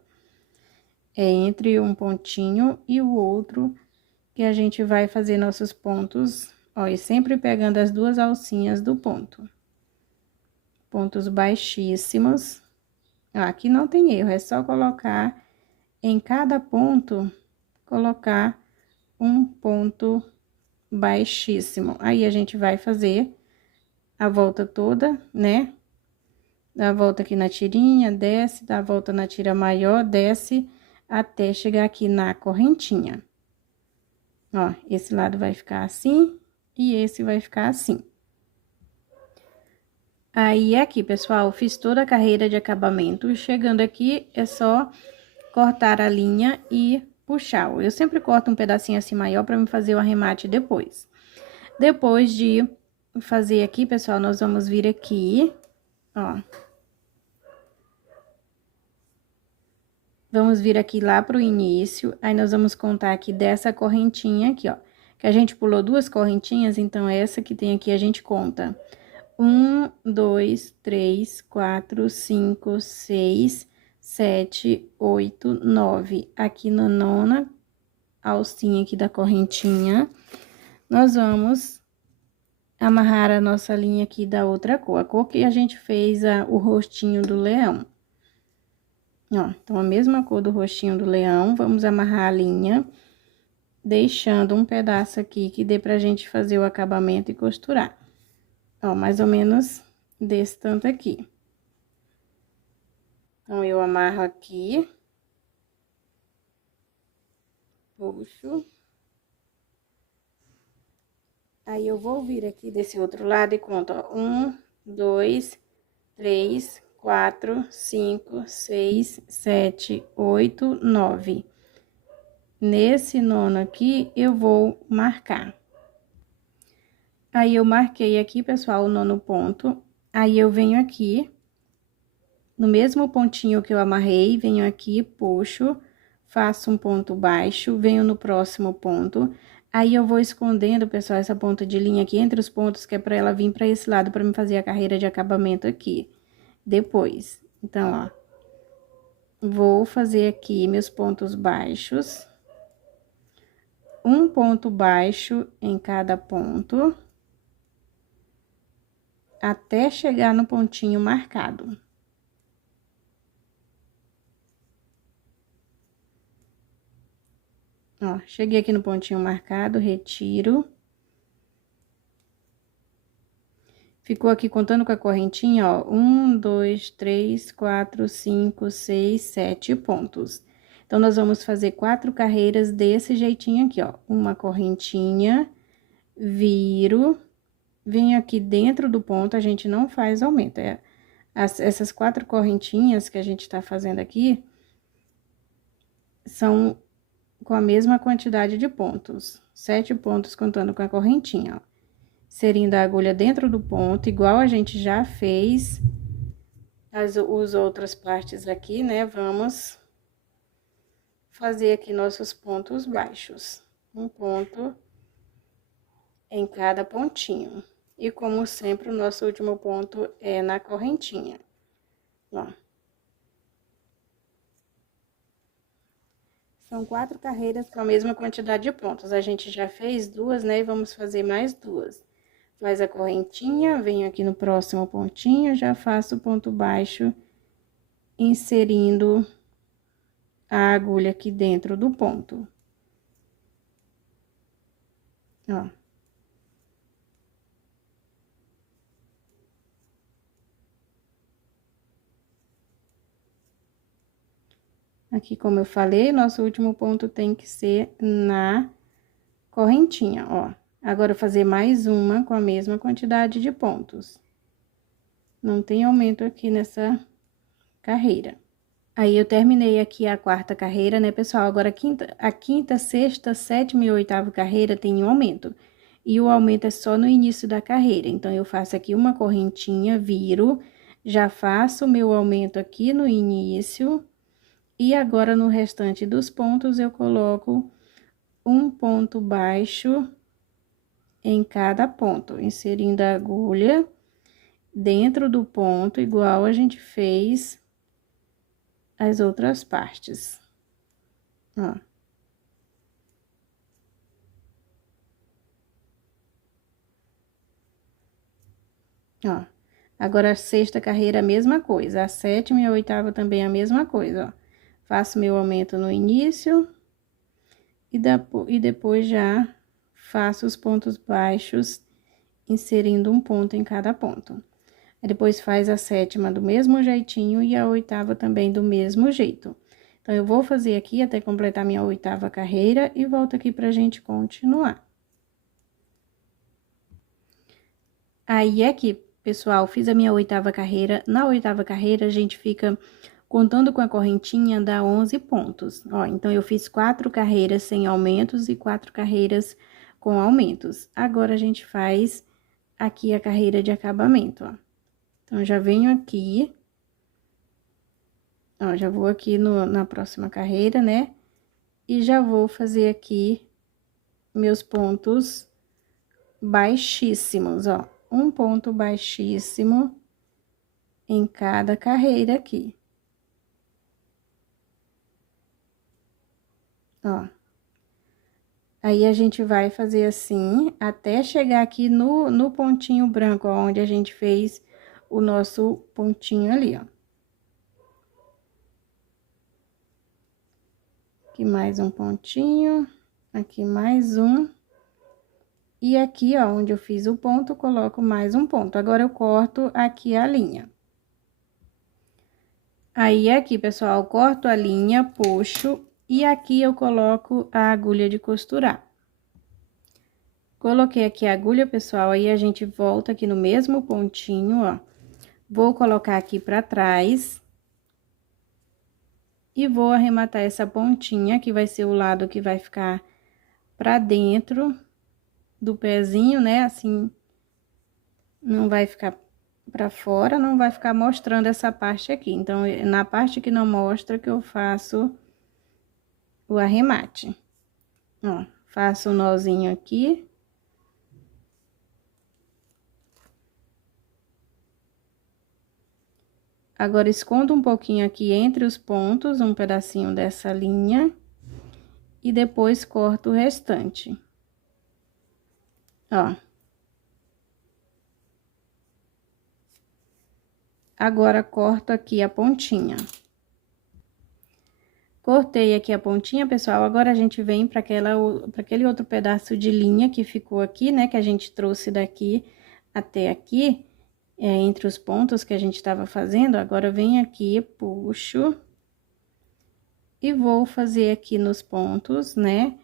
É entre um pontinho e o outro que a gente vai fazer nossos pontos, ó, e sempre pegando as duas alcinhas do ponto. Pontos baixíssimos. Ó, aqui não tem erro, é só colocar em cada ponto, colocar um ponto baixíssimo. Aí, a gente vai fazer a volta toda, né? Dá a volta aqui na tirinha, desce, dá a volta na tira maior, desce, até chegar aqui na correntinha. Ó, esse lado vai ficar assim, e esse vai ficar assim. Aí, aqui, pessoal, fiz toda a carreira de acabamento. Chegando aqui, é só cortar a linha e puxar. Eu sempre corto um pedacinho assim maior para me fazer o arremate depois. Depois de fazer aqui, pessoal, nós vamos vir aqui, ó. Vamos vir aqui lá pro início, aí nós vamos contar aqui dessa correntinha aqui, ó. Que a gente pulou duas correntinhas, então essa que tem aqui a gente conta 1, 2, 3, 4, 5, 6, 7, 8, 9. Aqui na nona alcinha aqui da correntinha, nós vamos amarrar a nossa linha aqui da outra cor, a cor que a gente fez o rostinho do leão. Ó, então, a mesma cor do rostinho do leão, vamos amarrar a linha, deixando um pedaço aqui que dê pra gente fazer o acabamento e costurar. Ó, mais ou menos desse tanto aqui. Então, eu amarro aqui. Puxo. Aí, eu vou vir aqui desse outro lado e conto, ó, 1, 2, 3, 4, 5, 6, 7, 8, 9. Nesse nono aqui, eu vou marcar. Aí, eu marquei aqui, pessoal, o nono ponto. Aí, eu venho aqui, no mesmo pontinho que eu amarrei, venho aqui, puxo, faço um ponto baixo, venho no próximo ponto. Aí, eu vou escondendo, pessoal, essa ponta de linha aqui entre os pontos, que é pra ela vir pra esse lado, pra me fazer a carreira de acabamento aqui. Depois, então, ó, vou fazer aqui meus pontos baixos. Um ponto baixo em cada ponto, até chegar no pontinho marcado. Ó, cheguei aqui no pontinho marcado, retiro. Ficou aqui contando com a correntinha, ó, 1, 2, 3, 4, 5, 6, 7 pontos. Então, nós vamos fazer 4 carreiras desse jeitinho aqui, ó. Uma correntinha, viro, venho aqui dentro do ponto, a gente não faz aumento. Essas 4 correntinhas que a gente tá fazendo aqui são com a mesma quantidade de pontos. 7 pontos contando com a correntinha, ó. Inserindo a agulha dentro do ponto, igual a gente já fez as outras partes aqui, né? Vamos fazer aqui nossos pontos baixos. Um ponto em cada pontinho. E, como sempre, o nosso último ponto é na correntinha. Ó. São 4 carreiras com a mesma quantidade de pontos. A gente já fez 2, né? E vamos fazer mais 2. Faz a correntinha, venho aqui no próximo pontinho, já faço o ponto baixo, inserindo a agulha aqui dentro do ponto. Ó. Aqui, como eu falei, nosso último ponto tem que ser na correntinha, ó. Agora, eu fazer mais uma com a mesma quantidade de pontos. Não tem aumento aqui nessa carreira. Aí, eu terminei aqui a 4ª carreira, né, pessoal? Agora, a quinta, sexta, sétima e 8ª carreira tem um aumento. e o aumento é só no início da carreira. Então, eu faço aqui uma correntinha, viro, já faço o meu aumento aqui no início, e agora no restante dos pontos eu coloco um ponto baixo em cada ponto, inserindo a agulha dentro do ponto, igual a gente fez as outras partes, ó. Ó, agora a sexta carreira a mesma coisa, a sétima e a oitava também a mesma coisa, ó. Faço meu aumento no início e depois já faço os pontos baixos, inserindo um ponto em cada ponto. Aí depois faz a sétima do mesmo jeitinho e a oitava também do mesmo jeito. Então, eu vou fazer aqui até completar minha oitava carreira e volto aqui pra gente continuar. Aí, aqui, pessoal, fiz a minha oitava carreira. Na oitava carreira, a gente fica contando com a correntinha, dá 11 pontos. Ó, então, eu fiz 4 carreiras sem aumentos e 4 carreiras com aumentos. Agora, a gente faz aqui a carreira de acabamento, ó. Então, já venho aqui, ó, já vou aqui na próxima carreira, né? E já vou fazer aqui meus pontos baixíssimos, ó. Um ponto baixíssimo em cada carreira aqui. Ó. Aí, a gente vai fazer assim, até chegar aqui no pontinho branco, ó, onde a gente fez o nosso pontinho ali, ó. Aqui mais um pontinho, aqui mais um. E aqui, ó, onde eu fiz o ponto, coloco mais um ponto. Agora, eu corto aqui a linha. Aí, aqui, pessoal, corto a linha, puxo, e aqui eu coloco a agulha de costurar. Coloquei aqui a agulha, pessoal, aí a gente volta aqui no mesmo pontinho, ó. Vou colocar aqui pra trás. E vou arrematar essa pontinha, que vai ser o lado que vai ficar pra dentro do pezinho, né? Assim, não vai ficar pra fora, não vai ficar mostrando essa parte aqui. Então, na parte que não mostra que eu faço o arremate. Ó, faço um nozinho aqui. Agora, escondo um pouquinho aqui entre os pontos, um pedacinho dessa linha. E depois corto o restante. Ó. Agora, corto aqui a pontinha. Cortei aqui a pontinha, pessoal, agora a gente vem para aquele outro pedaço de linha que ficou aqui, né, que a gente trouxe daqui até aqui, entre os pontos que a gente estava fazendo. Agora, eu venho aqui, puxo, e vou fazer aqui nos pontos, né,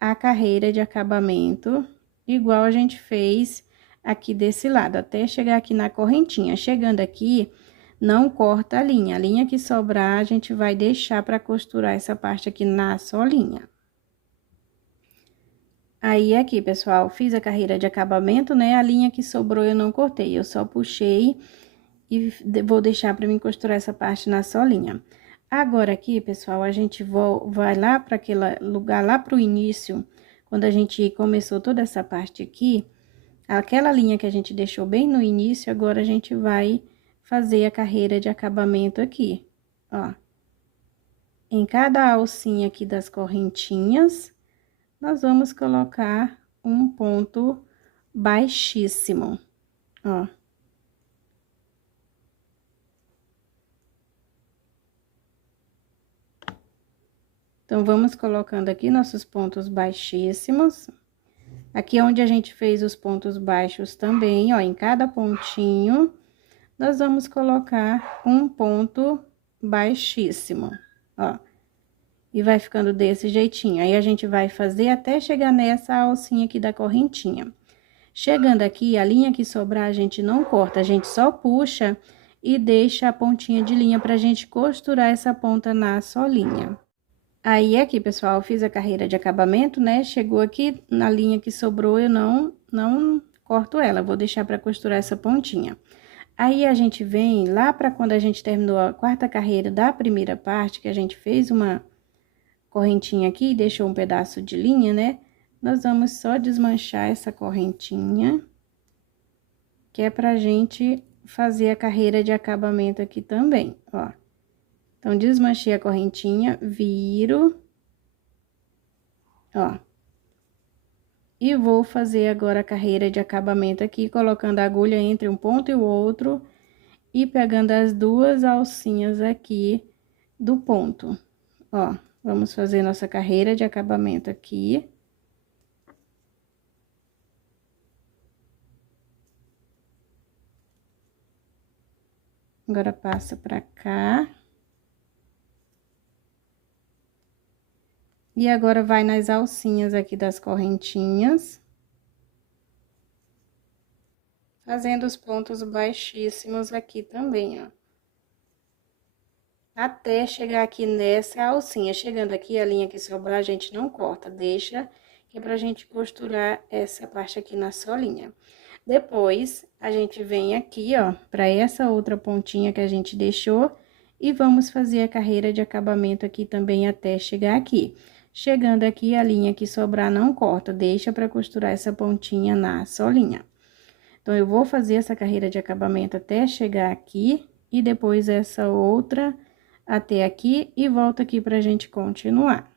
a carreira de acabamento, igual a gente fez aqui desse lado, até chegar aqui na correntinha. Chegando aqui, não corta a linha que sobrar, a gente vai deixar para costurar essa parte aqui na solinha. Aí, aqui, pessoal, fiz a carreira de acabamento, né? A linha que sobrou eu não cortei, eu só puxei e vou deixar para mim costurar essa parte na solinha. Agora, aqui, pessoal, a gente vai lá para aquele lugar, lá pro início, quando a gente começou toda essa parte aqui, aquela linha que a gente deixou bem no início, agora a gente vai fazer a carreira de acabamento aqui, ó. Em cada alcinha aqui das correntinhas, nós vamos colocar um ponto baixíssimo, ó. Então, vamos colocando aqui nossos pontos baixíssimos. Aqui é onde a gente fez os pontos baixos também, ó, em cada pontinho, nós vamos colocar um ponto baixíssimo, ó. E vai ficando desse jeitinho. Aí, a gente vai fazer até chegar nessa alcinha aqui da correntinha. Chegando aqui, a linha que sobrar, a gente não corta, a gente só puxa e deixa a pontinha de linha pra gente costurar essa ponta na solinha. Aí, aqui, pessoal, eu fiz a carreira de acabamento, né? Chegou aqui, na linha que sobrou, eu não não corto ela, vou deixar para costurar essa pontinha. Aí, a gente vem lá para quando a gente terminou a quarta carreira da primeira parte, que a gente fez uma correntinha aqui e deixou um pedaço de linha, né? Nós vamos só desmanchar essa correntinha, que é pra gente fazer a carreira de acabamento aqui também, ó. Então, desmanchei a correntinha, viro, ó. E vou fazer agora a carreira de acabamento aqui, colocando a agulha entre um ponto e o outro e pegando as duas alcinhas aqui do ponto, ó. Vamos fazer nossa carreira de acabamento aqui. Agora, passa pra cá. E agora, vai nas alcinhas aqui das correntinhas. Fazendo os pontos baixíssimos aqui também, ó. Até chegar aqui nessa alcinha. Chegando aqui, a linha que sobrar, a gente não corta, deixa, que é pra gente costurar essa parte aqui na solinha. Depois, a gente vem aqui, ó, pra essa outra pontinha que a gente deixou, e vamos fazer a carreira de acabamento aqui também até chegar aqui. Chegando aqui, a linha que sobrar não corta, deixa pra costurar essa pontinha na solinha. Então, eu vou fazer essa carreira de acabamento até chegar aqui, e depois essa outra até aqui, e volto aqui pra gente continuar.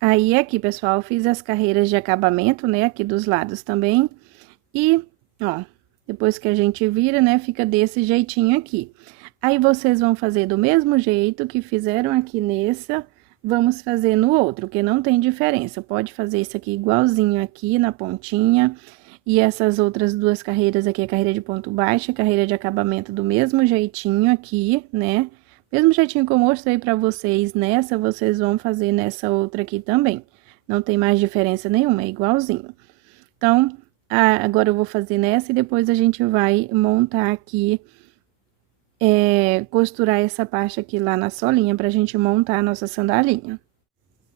Aí, aqui, pessoal, eu fiz as carreiras de acabamento, né, aqui dos lados também, e, ó, depois que a gente vira, né, fica desse jeitinho aqui. Aí, vocês vão fazer do mesmo jeito que fizeram aqui nessa, vamos fazer no outro, que não tem diferença. Pode fazer isso aqui igualzinho aqui na pontinha, e essas outras duas carreiras aqui, a carreira de ponto baixo e a carreira de acabamento do mesmo jeitinho aqui, né? Mesmo jeitinho que eu mostrei pra vocês nessa, vocês vão fazer nessa outra aqui também. Não tem mais diferença nenhuma, é igualzinho. Então, agora eu vou fazer nessa e depois a gente vai montar aqui, costurar essa parte aqui lá na solinha pra gente montar a nossa sandalinha.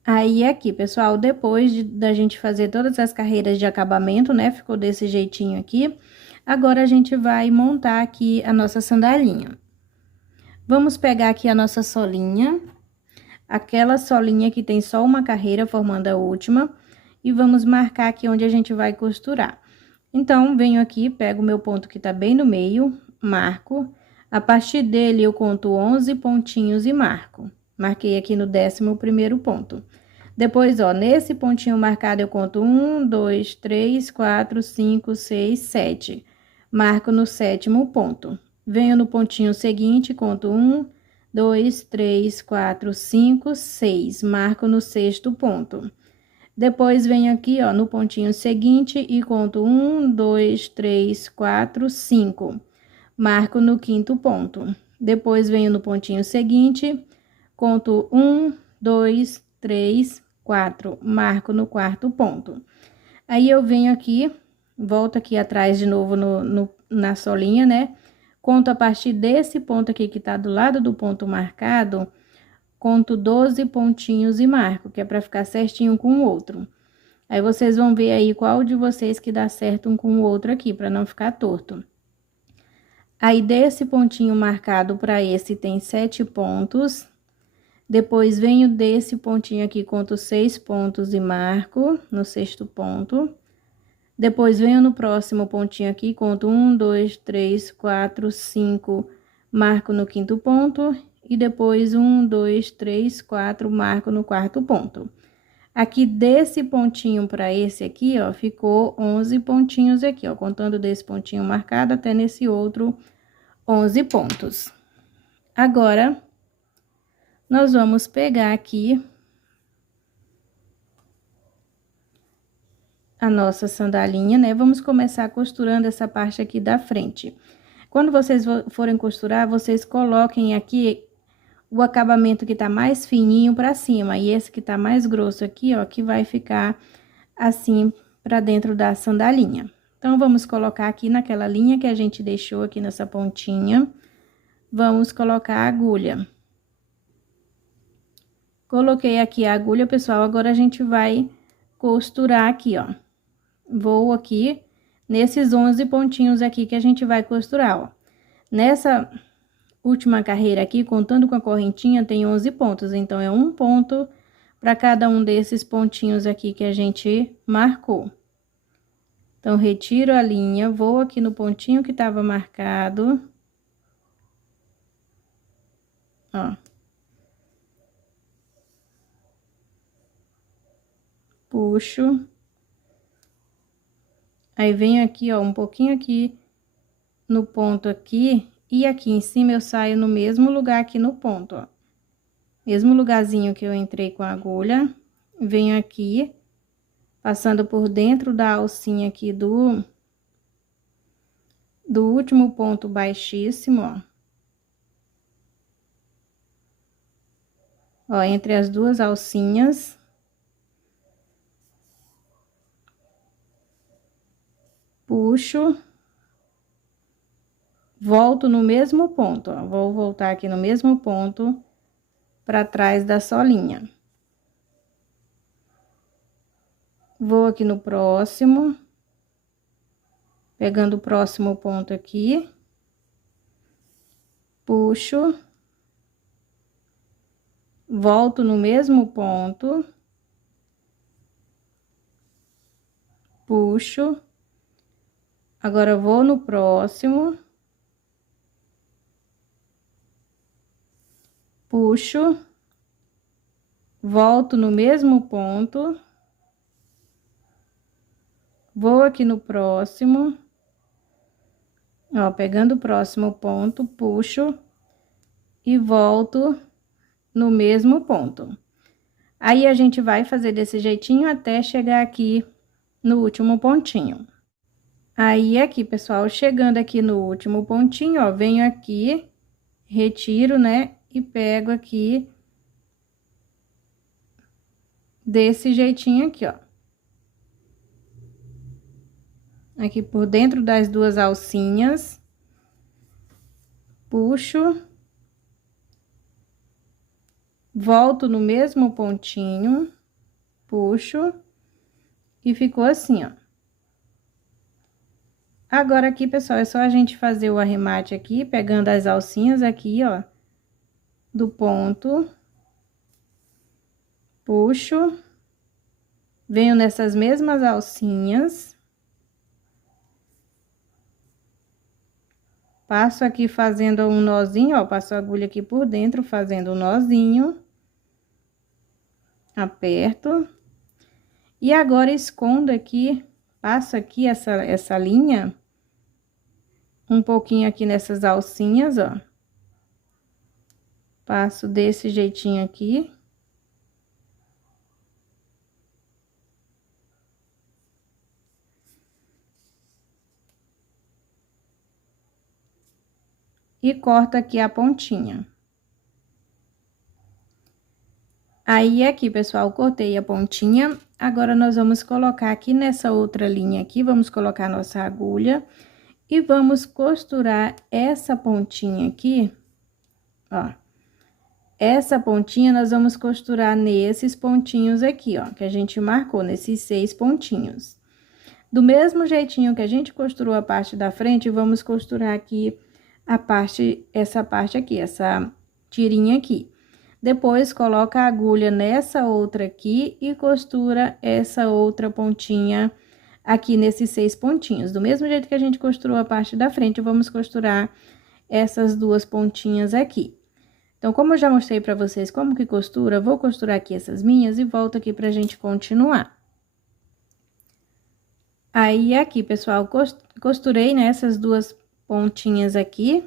Aí, aqui, pessoal, depois da gente fazer todas as carreiras de acabamento, né, ficou desse jeitinho aqui, agora a gente vai montar aqui a nossa sandalinha. Vamos pegar aqui a nossa solinha, aquela solinha que tem só uma carreira formando a última, e vamos marcar aqui onde a gente vai costurar. Então, venho aqui, pego o meu ponto que tá bem no meio, marco, a partir dele eu conto 11 pontinhos e marco. Marquei aqui no 11º ponto. Depois, ó, nesse pontinho marcado eu conto 1, 2, 3, 4, 5, 6, 7. Marco no 7º ponto. Venho no pontinho seguinte, conto 1, 2, 3, 4, 5, 6. Marco no 6º ponto. Depois, venho aqui, ó, no pontinho seguinte e conto 1, 2, 3, 4, 5. Marco no 5º ponto. Depois, venho no pontinho seguinte, conto 1, 2, 3, 4. Marco no 4º ponto. Aí, eu venho aqui, volto aqui atrás de novo na solinha, né? Conto a partir desse ponto aqui que tá do lado do ponto marcado, conto 12 pontinhos e marco, que é pra ficar certinho com o outro. Aí, vocês vão ver aí qual de vocês que dá certo um com o outro aqui, pra não ficar torto. Aí, desse pontinho marcado pra esse, tem 7 pontos. Depois, venho desse pontinho aqui, conto 6 pontos e marco no 6º ponto. Depois, venho no próximo pontinho aqui, conto 1, 2, 3, 4, 5, marco no 5º ponto. E depois, 1, 2, 3, 4, marco no 4º ponto. Aqui, desse pontinho pra esse aqui, ó, ficou 11 pontinhos aqui, ó, contando desse pontinho marcado até nesse outro 11 pontos. Agora, nós vamos pegar aqui a nossa sandalinha, né? Vamos começar costurando essa parte aqui da frente. Quando vocês forem costurar, vocês coloquem aqui o acabamento que tá mais fininho pra cima, e esse que tá mais grosso aqui, ó, que vai ficar assim pra dentro da sandalinha. Então, vamos colocar aqui naquela linha que a gente deixou aqui nessa pontinha, vamos colocar a agulha. Coloquei aqui a agulha, pessoal, agora a gente vai costurar aqui, ó. Vou aqui nesses 11 pontinhos aqui que a gente vai costurar, ó. Nessa última carreira aqui, contando com a correntinha, tem 11 pontos, então é um ponto para cada um desses pontinhos aqui que a gente marcou. Então, retiro a linha, vou aqui no pontinho que estava marcado. Ó. Puxo. Aí, venho aqui, ó, um pouquinho aqui no ponto aqui. E aqui em cima eu saio no mesmo lugar aqui no ponto, ó. Mesmo lugarzinho que eu entrei com a agulha. Venho aqui, passando por dentro da alcinha aqui do último ponto baixíssimo, ó. Ó, entre as duas alcinhas. Puxo. Volto no mesmo ponto, ó. Vou voltar aqui no mesmo ponto para trás da solinha. Vou aqui no próximo. Pegando o próximo ponto aqui. Puxo. Volto no mesmo ponto. Puxo. Agora, vou no próximo. Puxo. Volto no mesmo ponto. Vou aqui no próximo. Ó, pegando o próximo ponto, puxo. E volto no mesmo ponto. Aí, a gente vai fazer desse jeitinho até chegar aqui no último pontinho. Aí, aqui, pessoal, chegando aqui no último pontinho, ó, venho aqui, retiro, né, e pego aqui desse jeitinho aqui, ó. Aqui por dentro das duas alcinhas. Puxo. Volto no mesmo pontinho, puxo. E ficou assim, ó. Agora, aqui, pessoal, é só a gente fazer o arremate aqui, pegando as alcinhas aqui, ó, do ponto. Puxo. Venho nessas mesmas alcinhas. Passo aqui fazendo um nozinho, ó, passo a agulha aqui por dentro, fazendo um nozinho. Aperto. E agora, escondo aqui, passo aqui essa linha, um pouquinho aqui nessas alcinhas, ó. Passo desse jeitinho aqui. E corto aqui a pontinha. Aí, aqui, pessoal, cortei a pontinha. Agora, nós vamos colocar aqui nessa outra linha aqui, vamos colocar nossa agulha. E vamos costurar essa pontinha aqui, ó. Essa pontinha, nós vamos costurar nesses pontinhos aqui, ó, que a gente marcou, nesses 6 pontinhos. Do mesmo jeitinho que a gente costurou a parte da frente, vamos costurar aqui essa parte aqui, essa tirinha aqui. Depois, coloca a agulha nessa outra aqui e costura essa outra pontinha aqui nesses 6 pontinhos. Do mesmo jeito que a gente costurou a parte da frente, vamos costurar essas duas pontinhas aqui. Então, como eu já mostrei pra vocês como que costura, vou costurar aqui essas minhas e volto aqui pra gente continuar. Aí, aqui, pessoal, costurei nessas duas pontinhas aqui.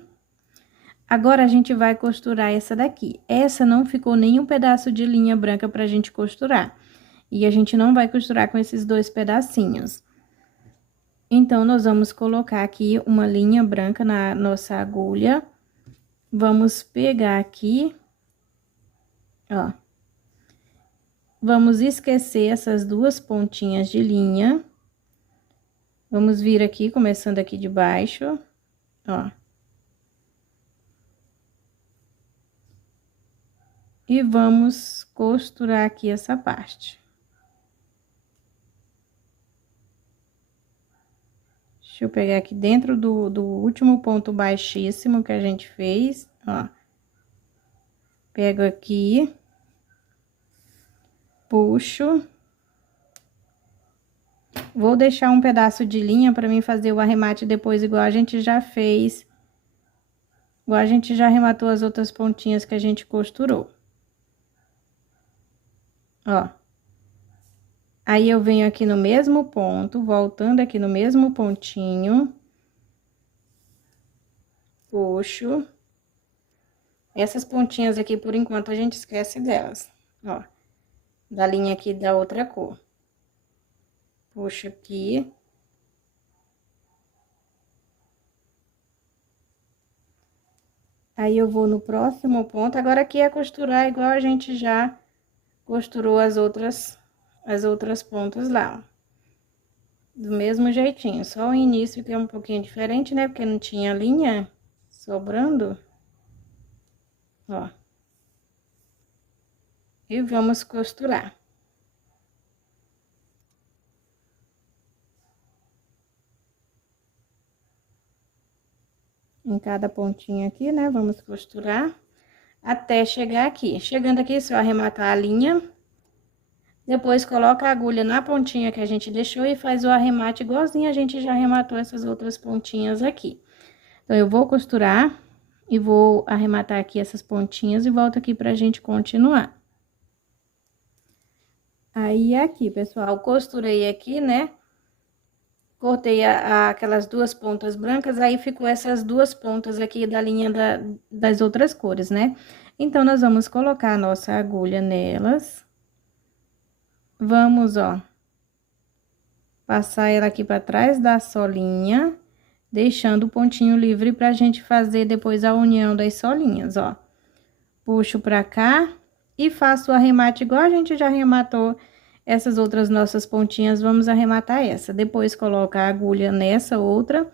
Agora, a gente vai costurar essa daqui. Essa não ficou nenhum pedaço de linha branca pra gente costurar. E a gente não vai costurar com esses 2 pedacinhos. Então, nós vamos colocar aqui uma linha branca na nossa agulha. Vamos pegar aqui, ó. Vamos esquecer essas duas pontinhas de linha. Vamos vir aqui, começando aqui de baixo, ó. E vamos costurar aqui essa parte. Deixa eu pegar aqui dentro do último ponto baixíssimo que a gente fez, ó. Pego aqui, puxo. Vou deixar um pedaço de linha pra mim fazer o arremate depois, igual a gente já fez. Igual a gente já arrematou as outras pontinhas que a gente costurou. Ó. Aí, eu venho aqui no mesmo ponto, voltando aqui no mesmo pontinho. Puxo. Essas pontinhas aqui, por enquanto, a gente esquece delas, ó. Da linha aqui da outra cor. Puxo aqui. Aí, eu vou no próximo ponto. Agora, aqui é costurar igual a gente já costurou as outras pontas lá, ó. Do mesmo jeitinho, só o início que é um pouquinho diferente, né? Porque não tinha linha sobrando. Ó. E vamos costurar. Em cada pontinha aqui, né? Vamos costurar até chegar aqui. Chegando aqui, só arrematar a linha. Depois, coloca a agulha na pontinha que a gente deixou e faz o arremate igualzinho a gente já arrematou essas outras pontinhas aqui. Então, eu vou costurar e vou arrematar aqui essas pontinhas e volto aqui pra gente continuar. Aí, aqui, pessoal, costurei aqui, né? Cortei aquelas duas pontas brancas, aí ficou essas duas pontas aqui da linha das outras cores, né? Então, nós vamos colocar a nossa agulha nelas. Vamos, ó, passar ela aqui pra trás da solinha, deixando o pontinho livre pra gente fazer depois a união das solinhas, ó. Puxo pra cá e faço o arremate igual a gente já arrematou essas outras nossas pontinhas, vamos arrematar essa. Depois, coloca a agulha nessa outra,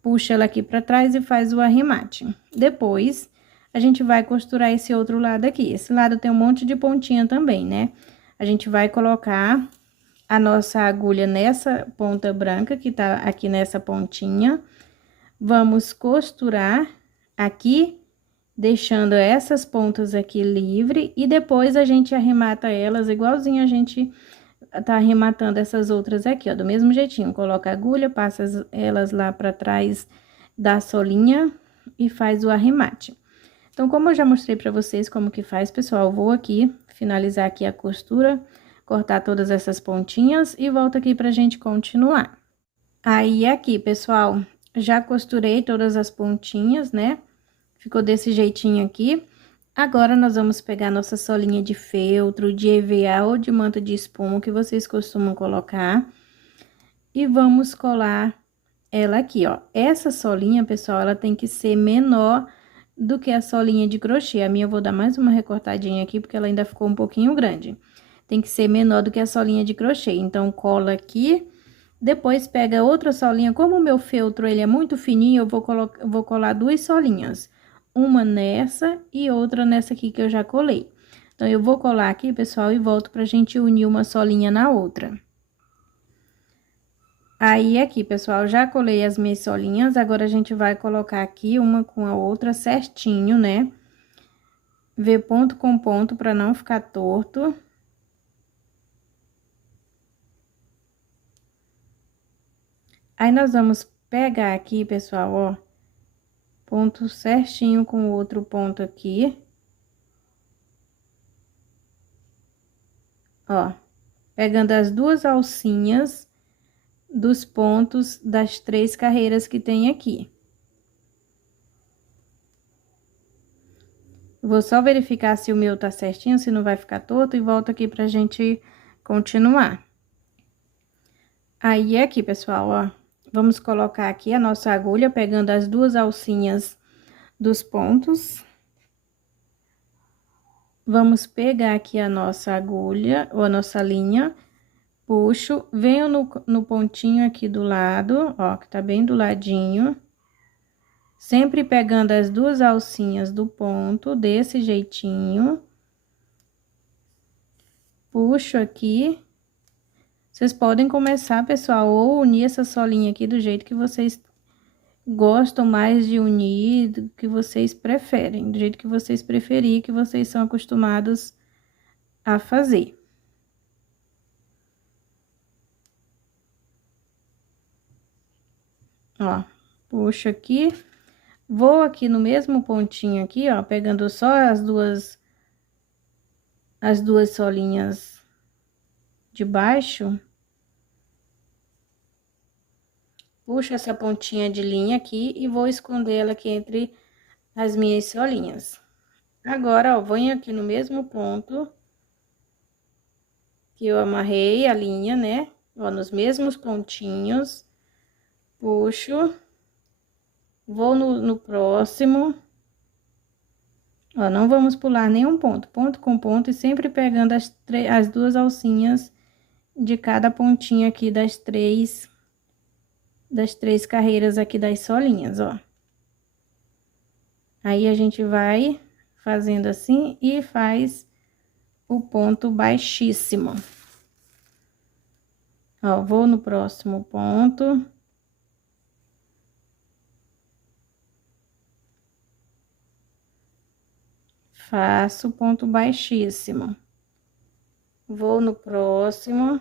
puxa ela aqui pra trás e faz o arremate. Depois, a gente vai costurar esse outro lado aqui. Esse lado tem um monte de pontinha também, né? A gente vai colocar a nossa agulha nessa ponta branca, que tá aqui nessa pontinha. Vamos costurar aqui, deixando essas pontas aqui livre, e depois a gente arremata elas igualzinho a gente tá arrematando essas outras aqui, ó, do mesmo jeitinho. Coloca a agulha, passa elas lá pra trás da solinha e faz o arremate. Então, como eu já mostrei pra vocês como que faz, pessoal, eu vou aqui finalizar aqui a costura, cortar todas essas pontinhas e volto aqui pra gente continuar. Aí, aqui, pessoal, já costurei todas as pontinhas, né? Ficou desse jeitinho aqui. Agora, nós vamos pegar nossa solinha de feltro, de EVA ou de manta de espuma que vocês costumam colocar. E vamos colar ela aqui, ó. Essa solinha, pessoal, ela tem que ser menor do que a solinha de crochê. A minha eu vou dar mais uma recortadinha aqui, porque ela ainda ficou um pouquinho grande. Tem que ser menor do que a solinha de crochê. Então, cola aqui. Depois, pega outra solinha. Como o meu feltro, ele é muito fininho, eu vou colar duas solinhas. Uma nessa e outra nessa aqui que eu já colei. Então, eu vou colar aqui, pessoal, e volto pra gente unir uma solinha na outra. Aí, aqui, pessoal, já colei as minhas solinhas, agora a gente vai colocar aqui uma com a outra certinho, né? Ver ponto com ponto pra não ficar torto. Aí, nós vamos pegar aqui, pessoal, ó, ponto certinho com o outro ponto aqui. Ó, pegando as duas alcinhas dos pontos das 3 carreiras que tem aqui. Vou só verificar se o meu tá certinho, se não vai ficar torto, e volto aqui pra gente continuar. Aí, aqui, pessoal, ó, vamos colocar aqui a nossa agulha, pegando as duas alcinhas dos pontos. Vamos pegar aqui a nossa agulha, ou a nossa linha, puxo, venho no pontinho aqui do lado, ó, que tá bem do ladinho. Sempre pegando as duas alcinhas do ponto, desse jeitinho. Puxo aqui. Vocês podem começar, pessoal, ou unir essa solinha aqui do jeito que vocês gostam mais de unir, do que vocês preferem, do jeito que vocês preferirem, que vocês são acostumados a fazer. Ó, puxo aqui, vou aqui no mesmo pontinho aqui, ó, pegando só as duas solinhas de baixo. Puxo essa pontinha de linha aqui e vou esconder ela aqui entre as minhas solinhas. Agora, ó, venho aqui no mesmo ponto que eu amarrei a linha, né? Ó, nos mesmos pontinhos, puxo, vou no próximo. Ó, não vamos pular nenhum ponto, ponto com ponto, e sempre pegando as duas alcinhas de cada pontinha aqui das três carreiras aqui das solinhas, ó. Aí, a gente vai fazendo assim e faz o ponto baixíssimo. Ó, vou no próximo ponto. Faço ponto baixíssimo. Vou no próximo.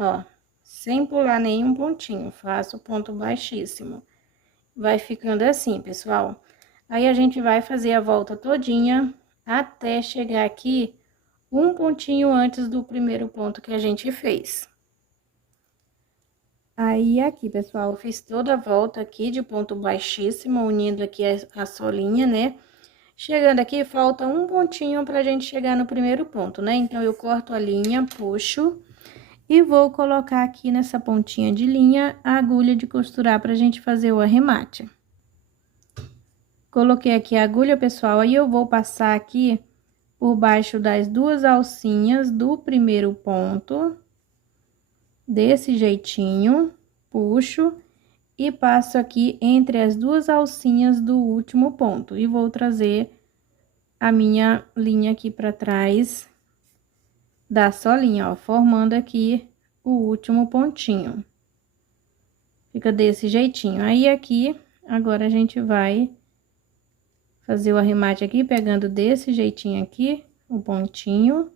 Ó, sem pular nenhum pontinho, faço ponto baixíssimo. Vai ficando assim, pessoal. Aí, a gente vai fazer a volta todinha até chegar aqui um pontinho antes do primeiro ponto que a gente fez. Aí, aqui, pessoal, eu fiz toda a volta aqui de ponto baixíssimo, unindo aqui a solinha, né? Chegando aqui, falta um pontinho pra gente chegar no primeiro ponto, né? Então, eu corto a linha, puxo e vou colocar aqui nessa pontinha de linha a agulha de costurar pra gente fazer o arremate. Coloquei aqui a agulha, pessoal, aí eu vou passar aqui por baixo das duas alcinhas do primeiro ponto, desse jeitinho, puxo e passo aqui entre as duas alcinhas do último ponto. E vou trazer a minha linha aqui pra trás da solinha, ó, formando aqui o último pontinho. Fica desse jeitinho. Aí, aqui, agora a gente vai fazer o arremate aqui, pegando desse jeitinho aqui, o pontinho,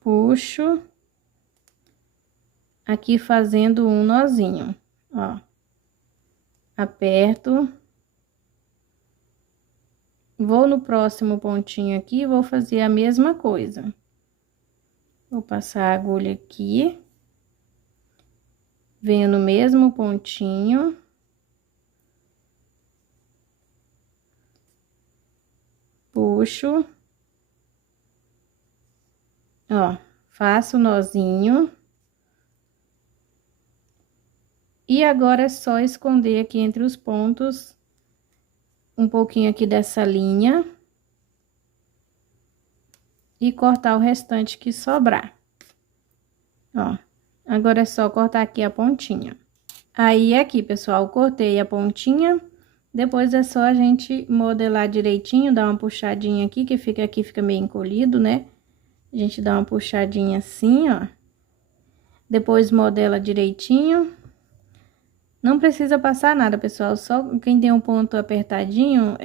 puxo, aqui fazendo um nozinho, ó, aperto, vou no próximo pontinho aqui, vou fazer a mesma coisa. Vou passar a agulha aqui, venho no mesmo pontinho, puxo, ó, faço o nozinho. E agora é só esconder aqui entre os pontos um pouquinho aqui dessa linha e cortar o restante que sobrar. Ó, agora é só cortar aqui a pontinha. Aí, aqui, pessoal, cortei a pontinha. Depois é só a gente modelar direitinho, dar uma puxadinha aqui, que fica meio encolhido, né? A gente dá uma puxadinha assim, ó. Depois modela direitinho. Não precisa passar nada, pessoal, só quem tem um ponto apertadinho,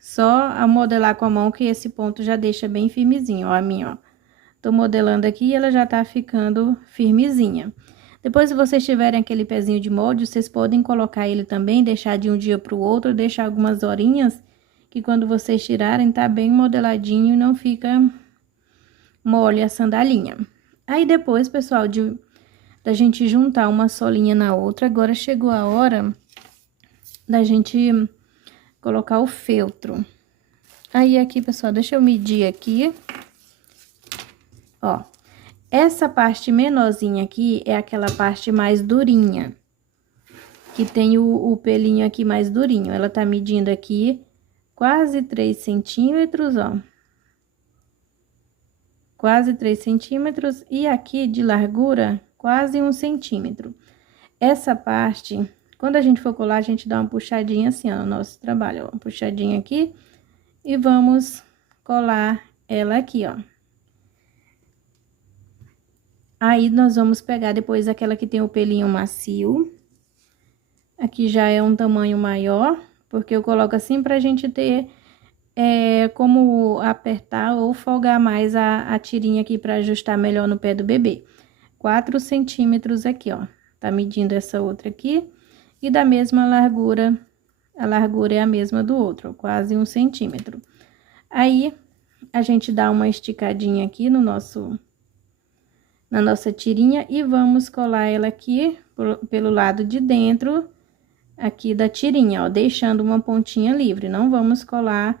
só a modelar com a mão, que esse ponto já deixa bem firmezinho, ó, a minha, ó. Tô modelando aqui e ela já tá ficando firmezinha. Depois, se vocês tiverem aquele pezinho de molde, vocês podem colocar ele também, deixar de um dia pro outro, deixar algumas horinhas, que quando vocês tirarem, tá bem modeladinho e não fica mole a sandalinha. Aí, depois, pessoal, da gente juntar uma solinha na outra, agora chegou a hora da gente colocar o feltro. Aí, aqui, pessoal, deixa eu medir aqui. Ó, essa parte menorzinha aqui é aquela parte mais durinha, que tem o pelinho aqui mais durinho. Ela tá medindo aqui quase 3 centímetros, ó. Quase 3 centímetros, e aqui de largura, quase 1 centímetro. Essa parte, quando a gente for colar, a gente dá uma puxadinha assim, ó, no nosso trabalho, ó, uma puxadinha aqui, e vamos colar ela aqui, ó. Aí, nós vamos pegar depois aquela que tem o pelinho macio. Aqui já é um tamanho maior, porque eu coloco assim pra gente ter como apertar ou folgar mais a tirinha aqui pra ajustar melhor no pé do bebê. 4 centímetros aqui, ó. Tá medindo essa outra aqui. E da mesma largura, a largura é a mesma do outro, ó, quase 1 centímetro. Aí, a gente dá uma esticadinha aqui no na nossa tirinha e vamos colar ela aqui pelo lado de dentro aqui da tirinha, ó, deixando uma pontinha livre. Não vamos colar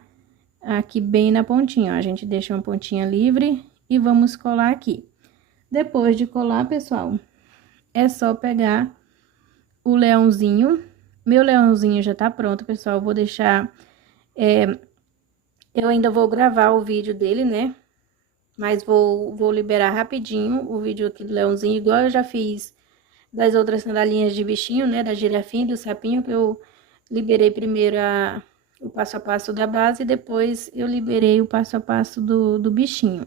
aqui bem na pontinha, ó. A gente deixa uma pontinha livre e vamos colar aqui. Depois de colar, pessoal, é só pegar o leãozinho. Meu leãozinho já tá pronto, pessoal. Eu vou deixar... eu ainda vou gravar o vídeo dele, né? Mas vou liberar rapidinho o vídeo aqui do leãozinho, igual eu já fiz das outras sandalinhas de bichinho, né? Da girafinha e do sapinho, que eu liberei primeiro o passo a passo da base e depois eu liberei o passo a passo do bichinho.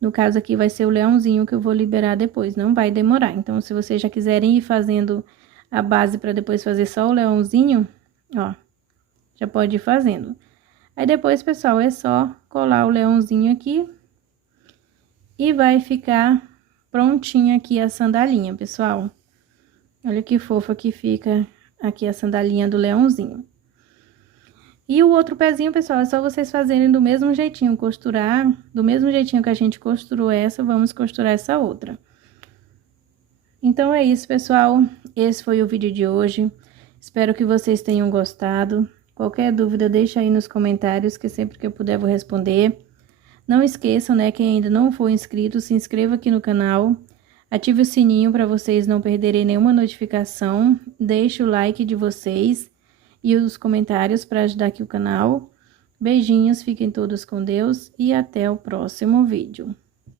No caso aqui vai ser o leãozinho que eu vou liberar depois, não vai demorar. Então, se vocês já quiserem ir fazendo a base para depois fazer só o leãozinho, ó, já pode ir fazendo. Aí depois, pessoal, é só colar o leãozinho aqui e vai ficar prontinha aqui a sandalinha, pessoal. Olha que fofa que fica aqui a sandalinha do leãozinho. E o outro pezinho, pessoal, é só vocês fazerem do mesmo jeitinho, costurar, do mesmo jeitinho que a gente costurou essa, vamos costurar essa outra. Então, é isso, pessoal. Esse foi o vídeo de hoje. Espero que vocês tenham gostado. Qualquer dúvida, deixa aí nos comentários, que sempre que eu puder vou responder. Não esqueçam, né, quem ainda não for inscrito, se inscreva aqui no canal. Ative o sininho para vocês não perderem nenhuma notificação. Deixe o like de vocês e os comentários para ajudar aqui o canal. Beijinhos, fiquem todos com Deus e até o próximo vídeo.